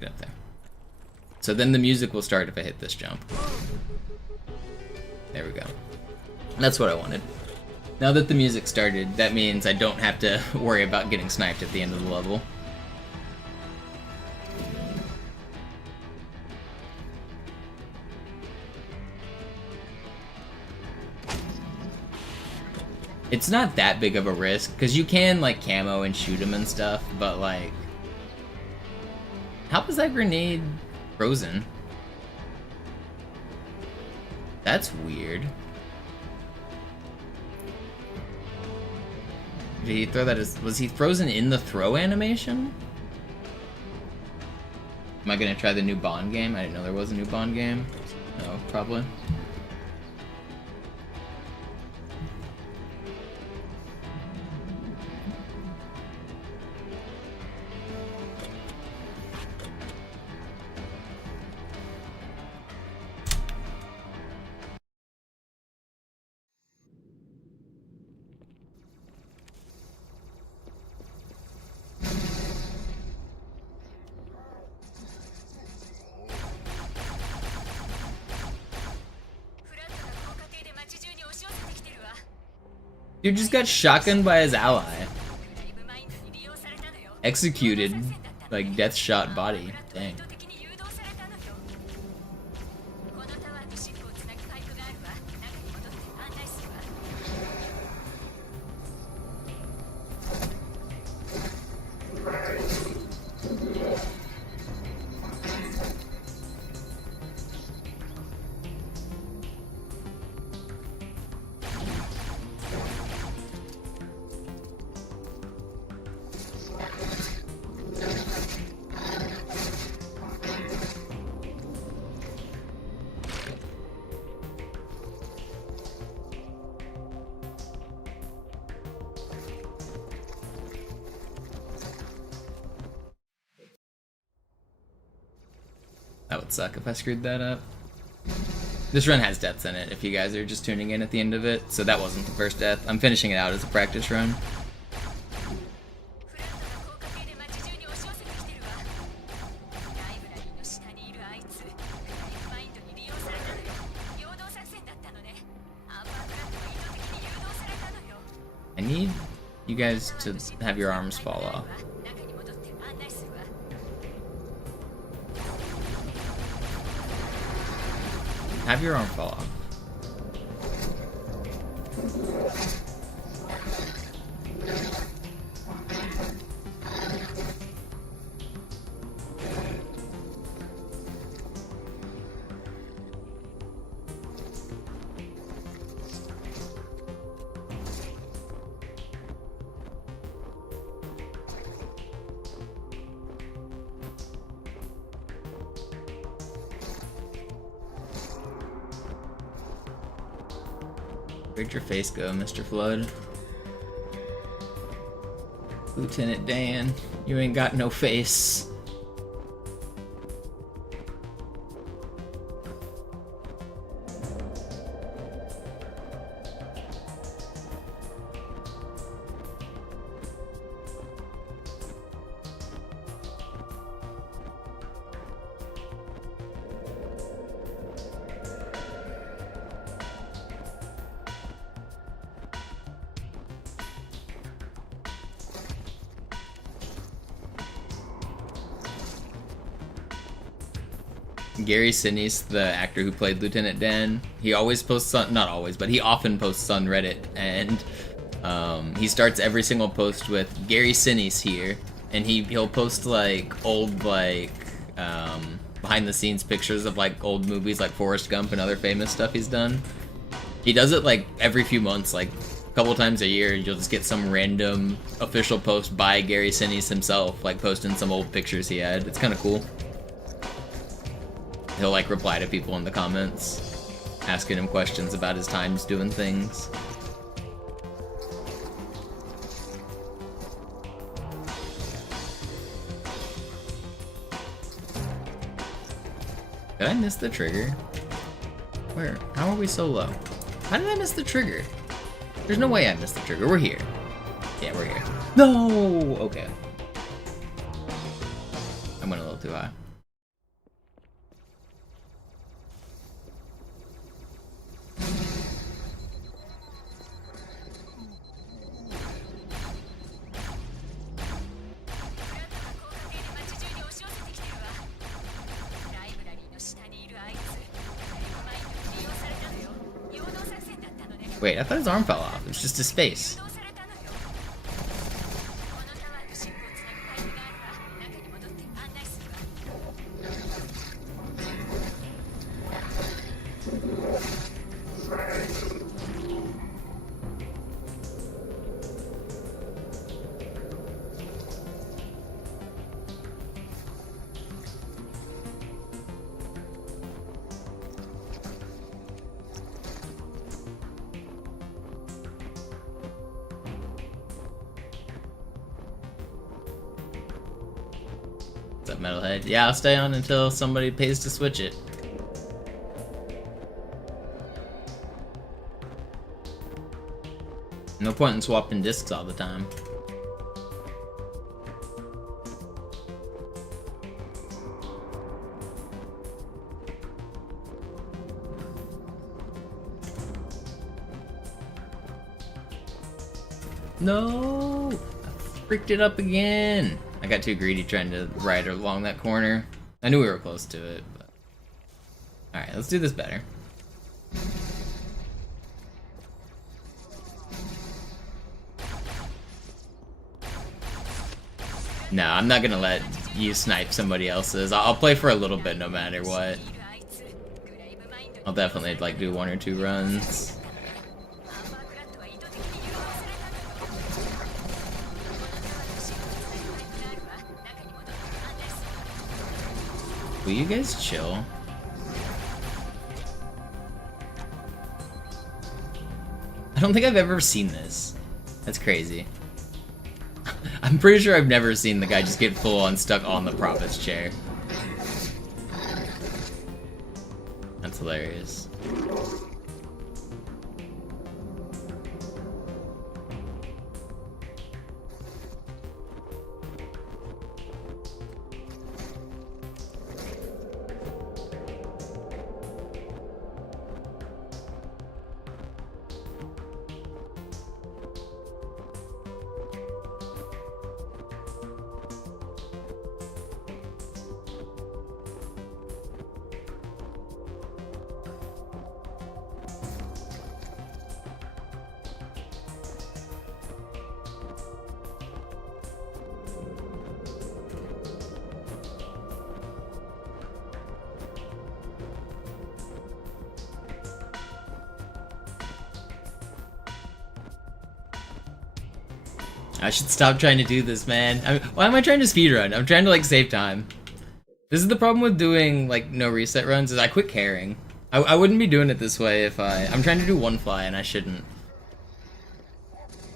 Get up there. So then the music will start if I hit this jump. There we go. That's what I wanted. Now that the music started, that means I don't have to worry about getting sniped at the end of the level. It's not that big of a risk, because you can, like, camo and shoot him and stuff, but, like... How was that grenade frozen? That's weird. Did he throw that as... Was he frozen in the throw animation? Am I gonna try the new Bond game? I didn't know there was a new Bond game. No, probably. Dude just got shotgunned by his ally. Executed, like, death shot body. Dang. That would suck if I screwed that up. This run has deaths in it, if you guys are just tuning in at the end of it, so that wasn't the first death. I'm finishing it out as a practice run. I need you guys to have your arms fall off. Have your arm fall off. Where'd your face go, Mr. Flood? Lieutenant Dan, you ain't got no face. Gary Sinise, the actor who played Lieutenant Dan, he always posts on, not always, but he often posts on Reddit, and he starts every single post with Gary Sinise here, and he'll post like old like behind the scenes pictures of like old movies like Forrest Gump and other famous stuff he's done. He does it like every few months, like a couple times a year, you'll just get some random official post by Gary Sinise himself, like posting some old pictures he had. It's kind of cool. He'll like reply to people in the comments, asking him questions about his times doing things. Did I miss the trigger? Where? How are we so low? How did I miss the trigger? There's no way I missed the trigger. We're here. Yeah, we're here. No! Okay. I went a little too high. Wait, I thought his arm fell off. It was just his face. What's up, Metalhead? Yeah, I'll stay on until somebody pays to switch it. No point in swapping discs all the time. No! I freaked it up again! I got too greedy trying to ride along that corner. I knew we were close to it, but... Alright, let's do this better. No, I'm not gonna let you snipe somebody else's. I'll play for a little bit no matter what. I'll definitely like do 1 or 2 runs. Will you guys chill? I don't think I've ever seen this. That's crazy. I'm pretty sure I've never seen the guy just get full on stuck on the prophet's chair. That's hilarious. I should stop trying to do this, man. Why am I trying to speedrun? I'm trying to like save time. This is the problem with doing like no reset runs, is I quit caring. I wouldn't be doing it this way if I'm trying to do one fly and I shouldn't.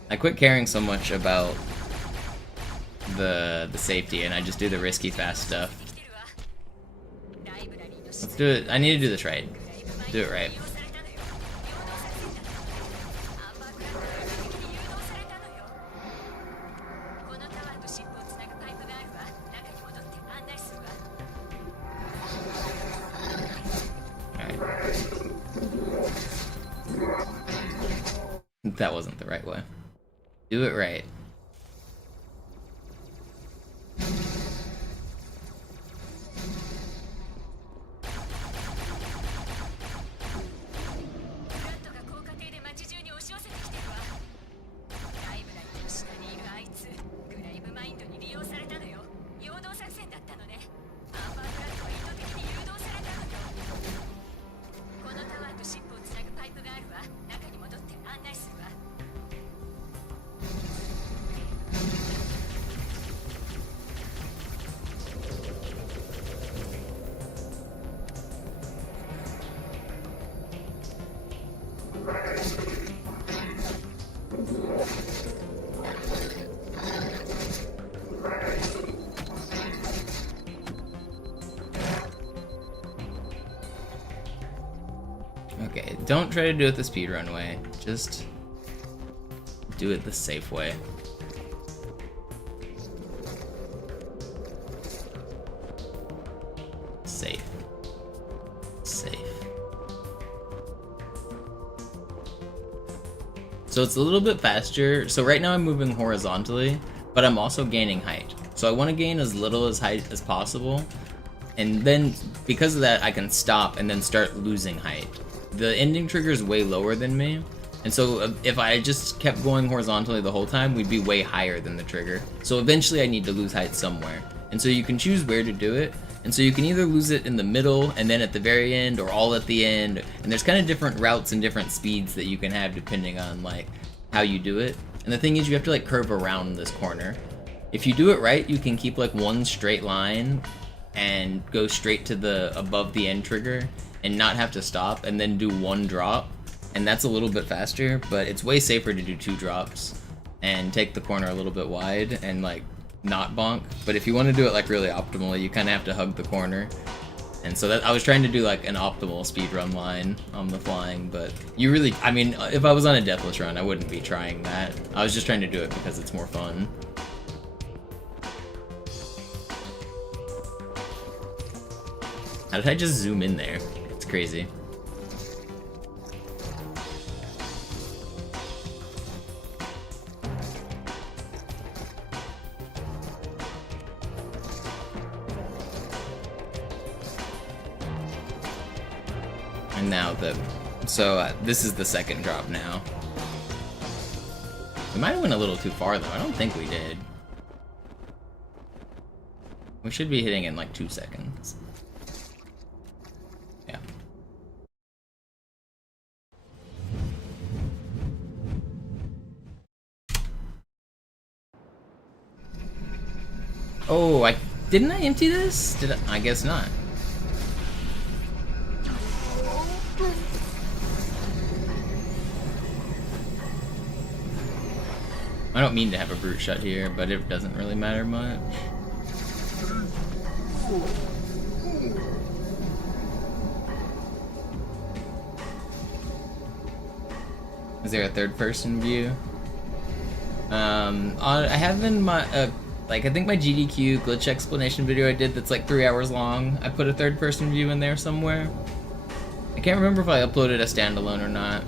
I quit caring so much about the safety and I just do the risky fast stuff. Let's do it. I need to do this right. Do it right. That wasn't the right way. Do it right. don't try to do it the speedrun way. Just do it the safe way. Safe. Safe. So it's a little bit faster. So right now I'm moving horizontally, but I'm also gaining height. So I want to gain as little as height as possible. And then because of that, I can stop and then start losing height. The ending trigger is way lower than me. And so if I just kept going horizontally the whole time, we'd be way higher than the trigger. So eventually I need to lose height somewhere. And so you can choose where to do it. And so you can either lose it in the middle and then at the very end, or all at the end. And there's kind of different routes and different speeds that you can have depending on like how you do it. And the thing is, you have to like curve around this corner. If you do it right, you can keep like one straight line and go straight to the above the end trigger and not have to stop, and then do one drop. And that's a little bit faster, but it's way safer to do 2 drops and take the corner a little bit wide and like not bonk. But if you want to do it like really optimally, you kind of have to hug the corner. And so that I was trying to do like an optimal speedrun line on the flying, but you really, I mean, if I was on a deathless run, I wouldn't be trying that. I was just trying to do it because it's more fun. How did I just zoom in there? It's crazy. And now this is the second drop now. We might have went a little too far though. I don't think we did. We should be hitting in like 2 seconds. Yeah. Oh, didn't I empty this? Did I guess not. I don't mean to have a brute shot here, but it doesn't really matter much. Is there a third person view? I have in my, I think my GDQ glitch explanation video I did that's like 3 hours long, I put a third person view in there somewhere. I can't remember if I uploaded a standalone or not.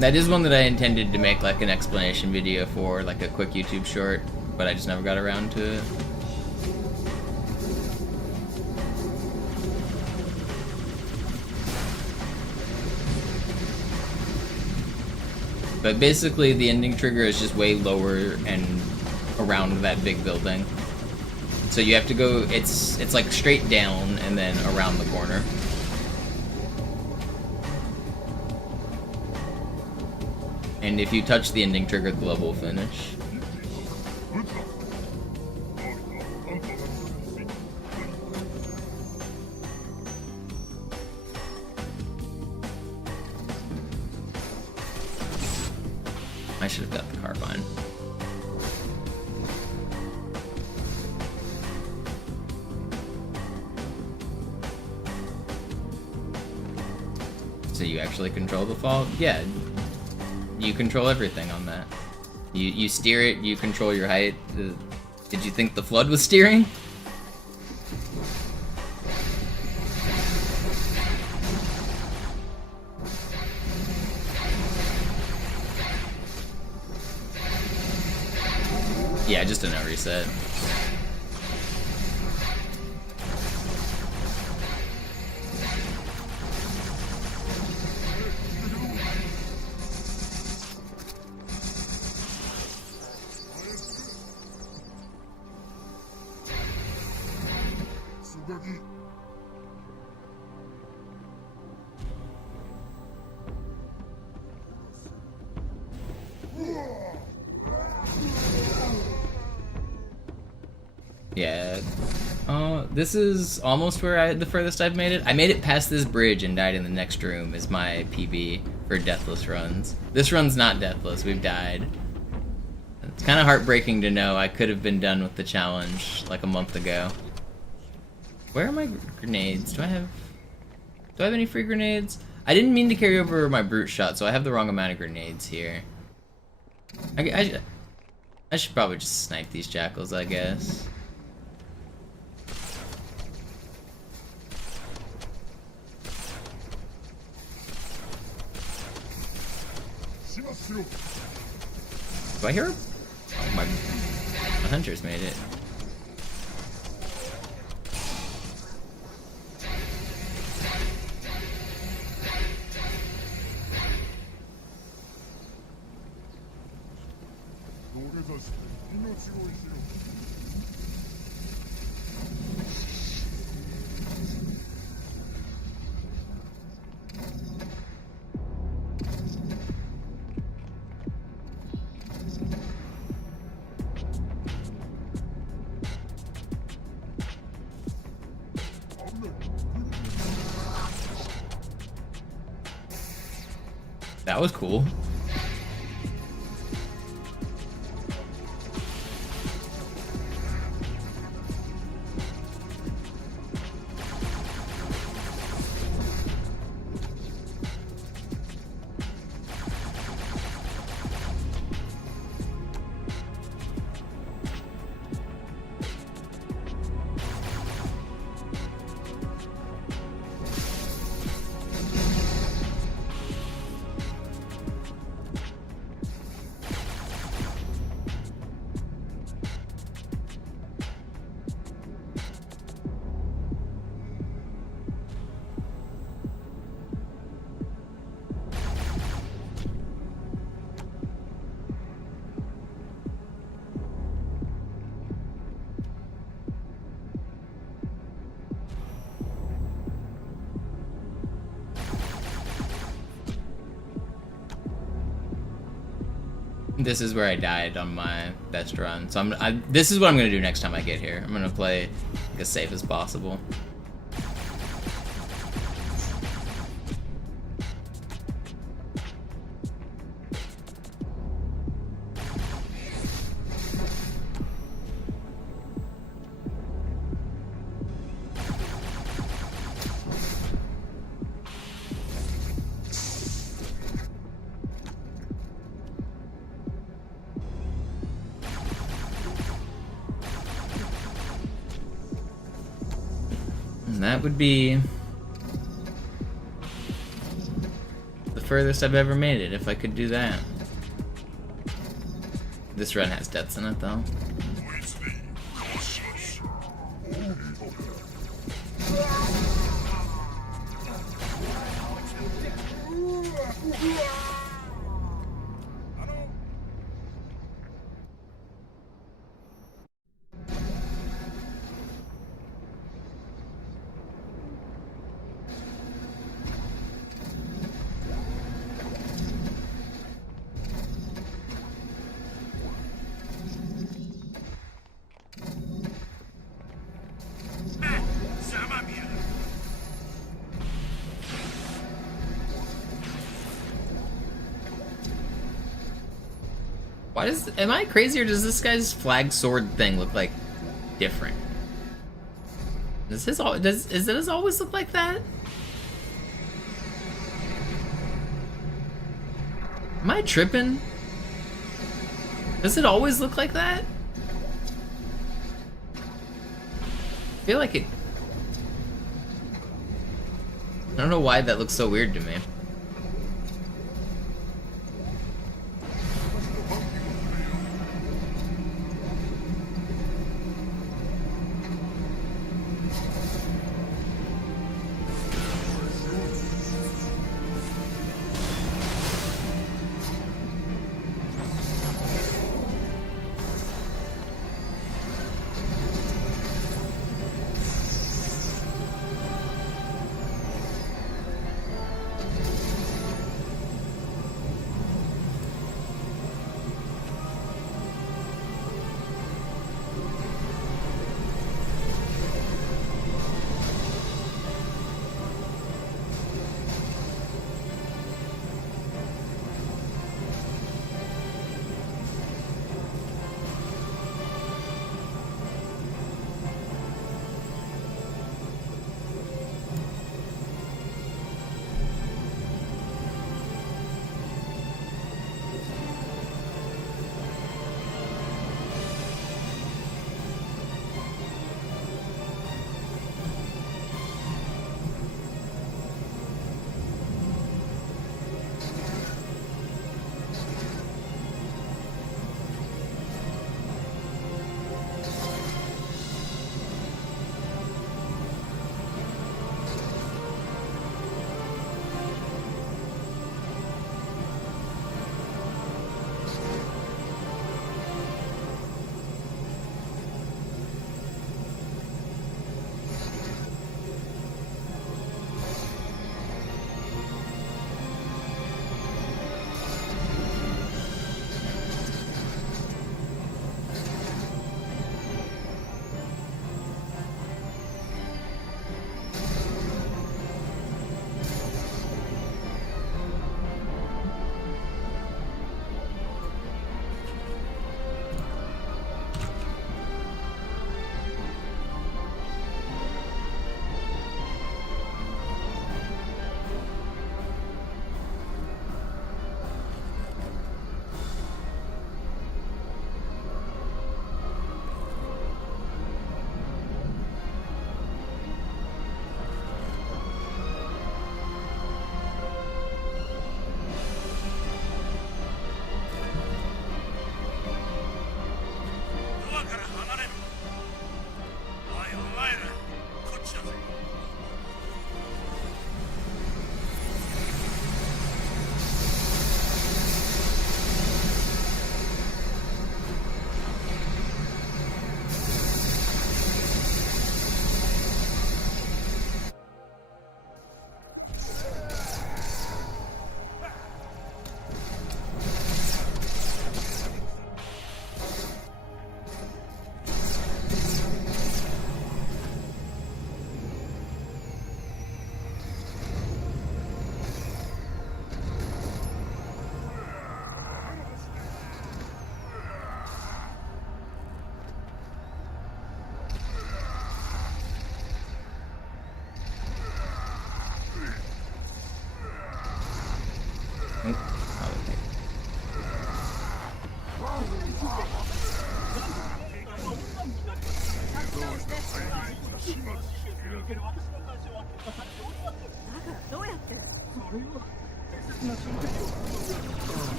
That is one that I intended to make like an explanation video for, like a quick YouTube short, but I just never got around to it. But basically the ending trigger is just way lower and around that big building. So you have to go, it's like straight down and then around the corner. And if you touch the ending trigger, the level will finish. I should have got the carbine. So you actually control the fall? Yeah. You control everything on that. You steer it, you control your height. Did you think the flood was steering? Yeah, just a no reset. Yeah. This is almost where the furthest I've made it. I made it past this bridge and died in the next room is my PB for deathless runs. This run's not deathless, we've died. It's kind of heartbreaking to know I could have been done with the challenge like a month ago. Where are my grenades? Do I have any free grenades? I didn't mean to carry over my brute shot, so I have the wrong amount of grenades here. I should probably just snipe these jackals, I guess. Do I hear? Oh, my hunters made it. That was cool. This is where I died on my best run, so this is what I'm gonna do next time I get here. I'm gonna play like, as safe as possible. And that would be the furthest I've ever made it, if I could do that. This run has deaths in it, though. Am I crazy, or does this guy's flag sword thing look like different? Does his always look like that? Am I tripping? Does it always look like that? I feel like it. I don't know why that looks so weird to me.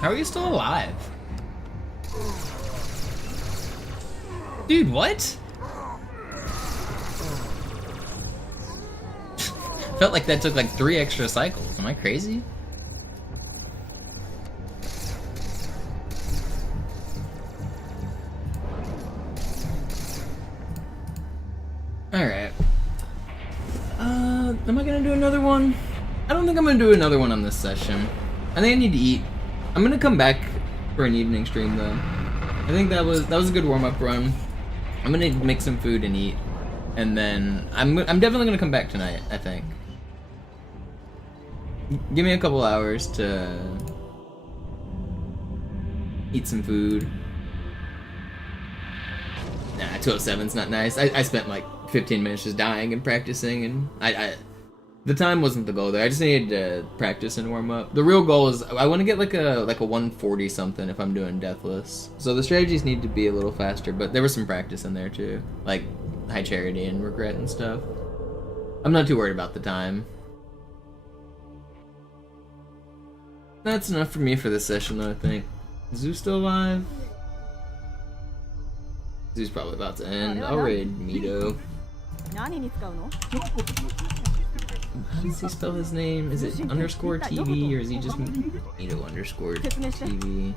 How are you still alive? Dude, what? Felt like that took like 3 extra cycles. Am I crazy? Alright. Am I gonna do another one? I don't think I'm gonna do another one on this session. I think I need to eat. I'm gonna come back for an evening stream though. I think that was a good warm-up run. I'm gonna make some food and eat, and then I'm definitely gonna come back tonight. I think. Give me a couple hours to eat some food. Nah, 207's not nice. I spent like 15 minutes just dying and practicing, and the time wasn't the goal there. I just needed to practice and warm up. The real goal is I want to get like a 140 something if I'm doing deathless. So the strategies need to be a little faster, but there was some practice in there too, like high charity and regret and stuff. I'm not too worried about the time. That's enough for me for this session though, I think. Is Zeus still alive? Zeus probably about to end. I'll raid Mito. How does he spell his name? Is it underscore TV or is he just Mito underscore TV?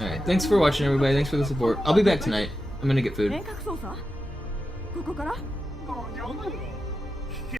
Alright, thanks for watching everybody, thanks for the support. I'll be back tonight. I'm gonna get food.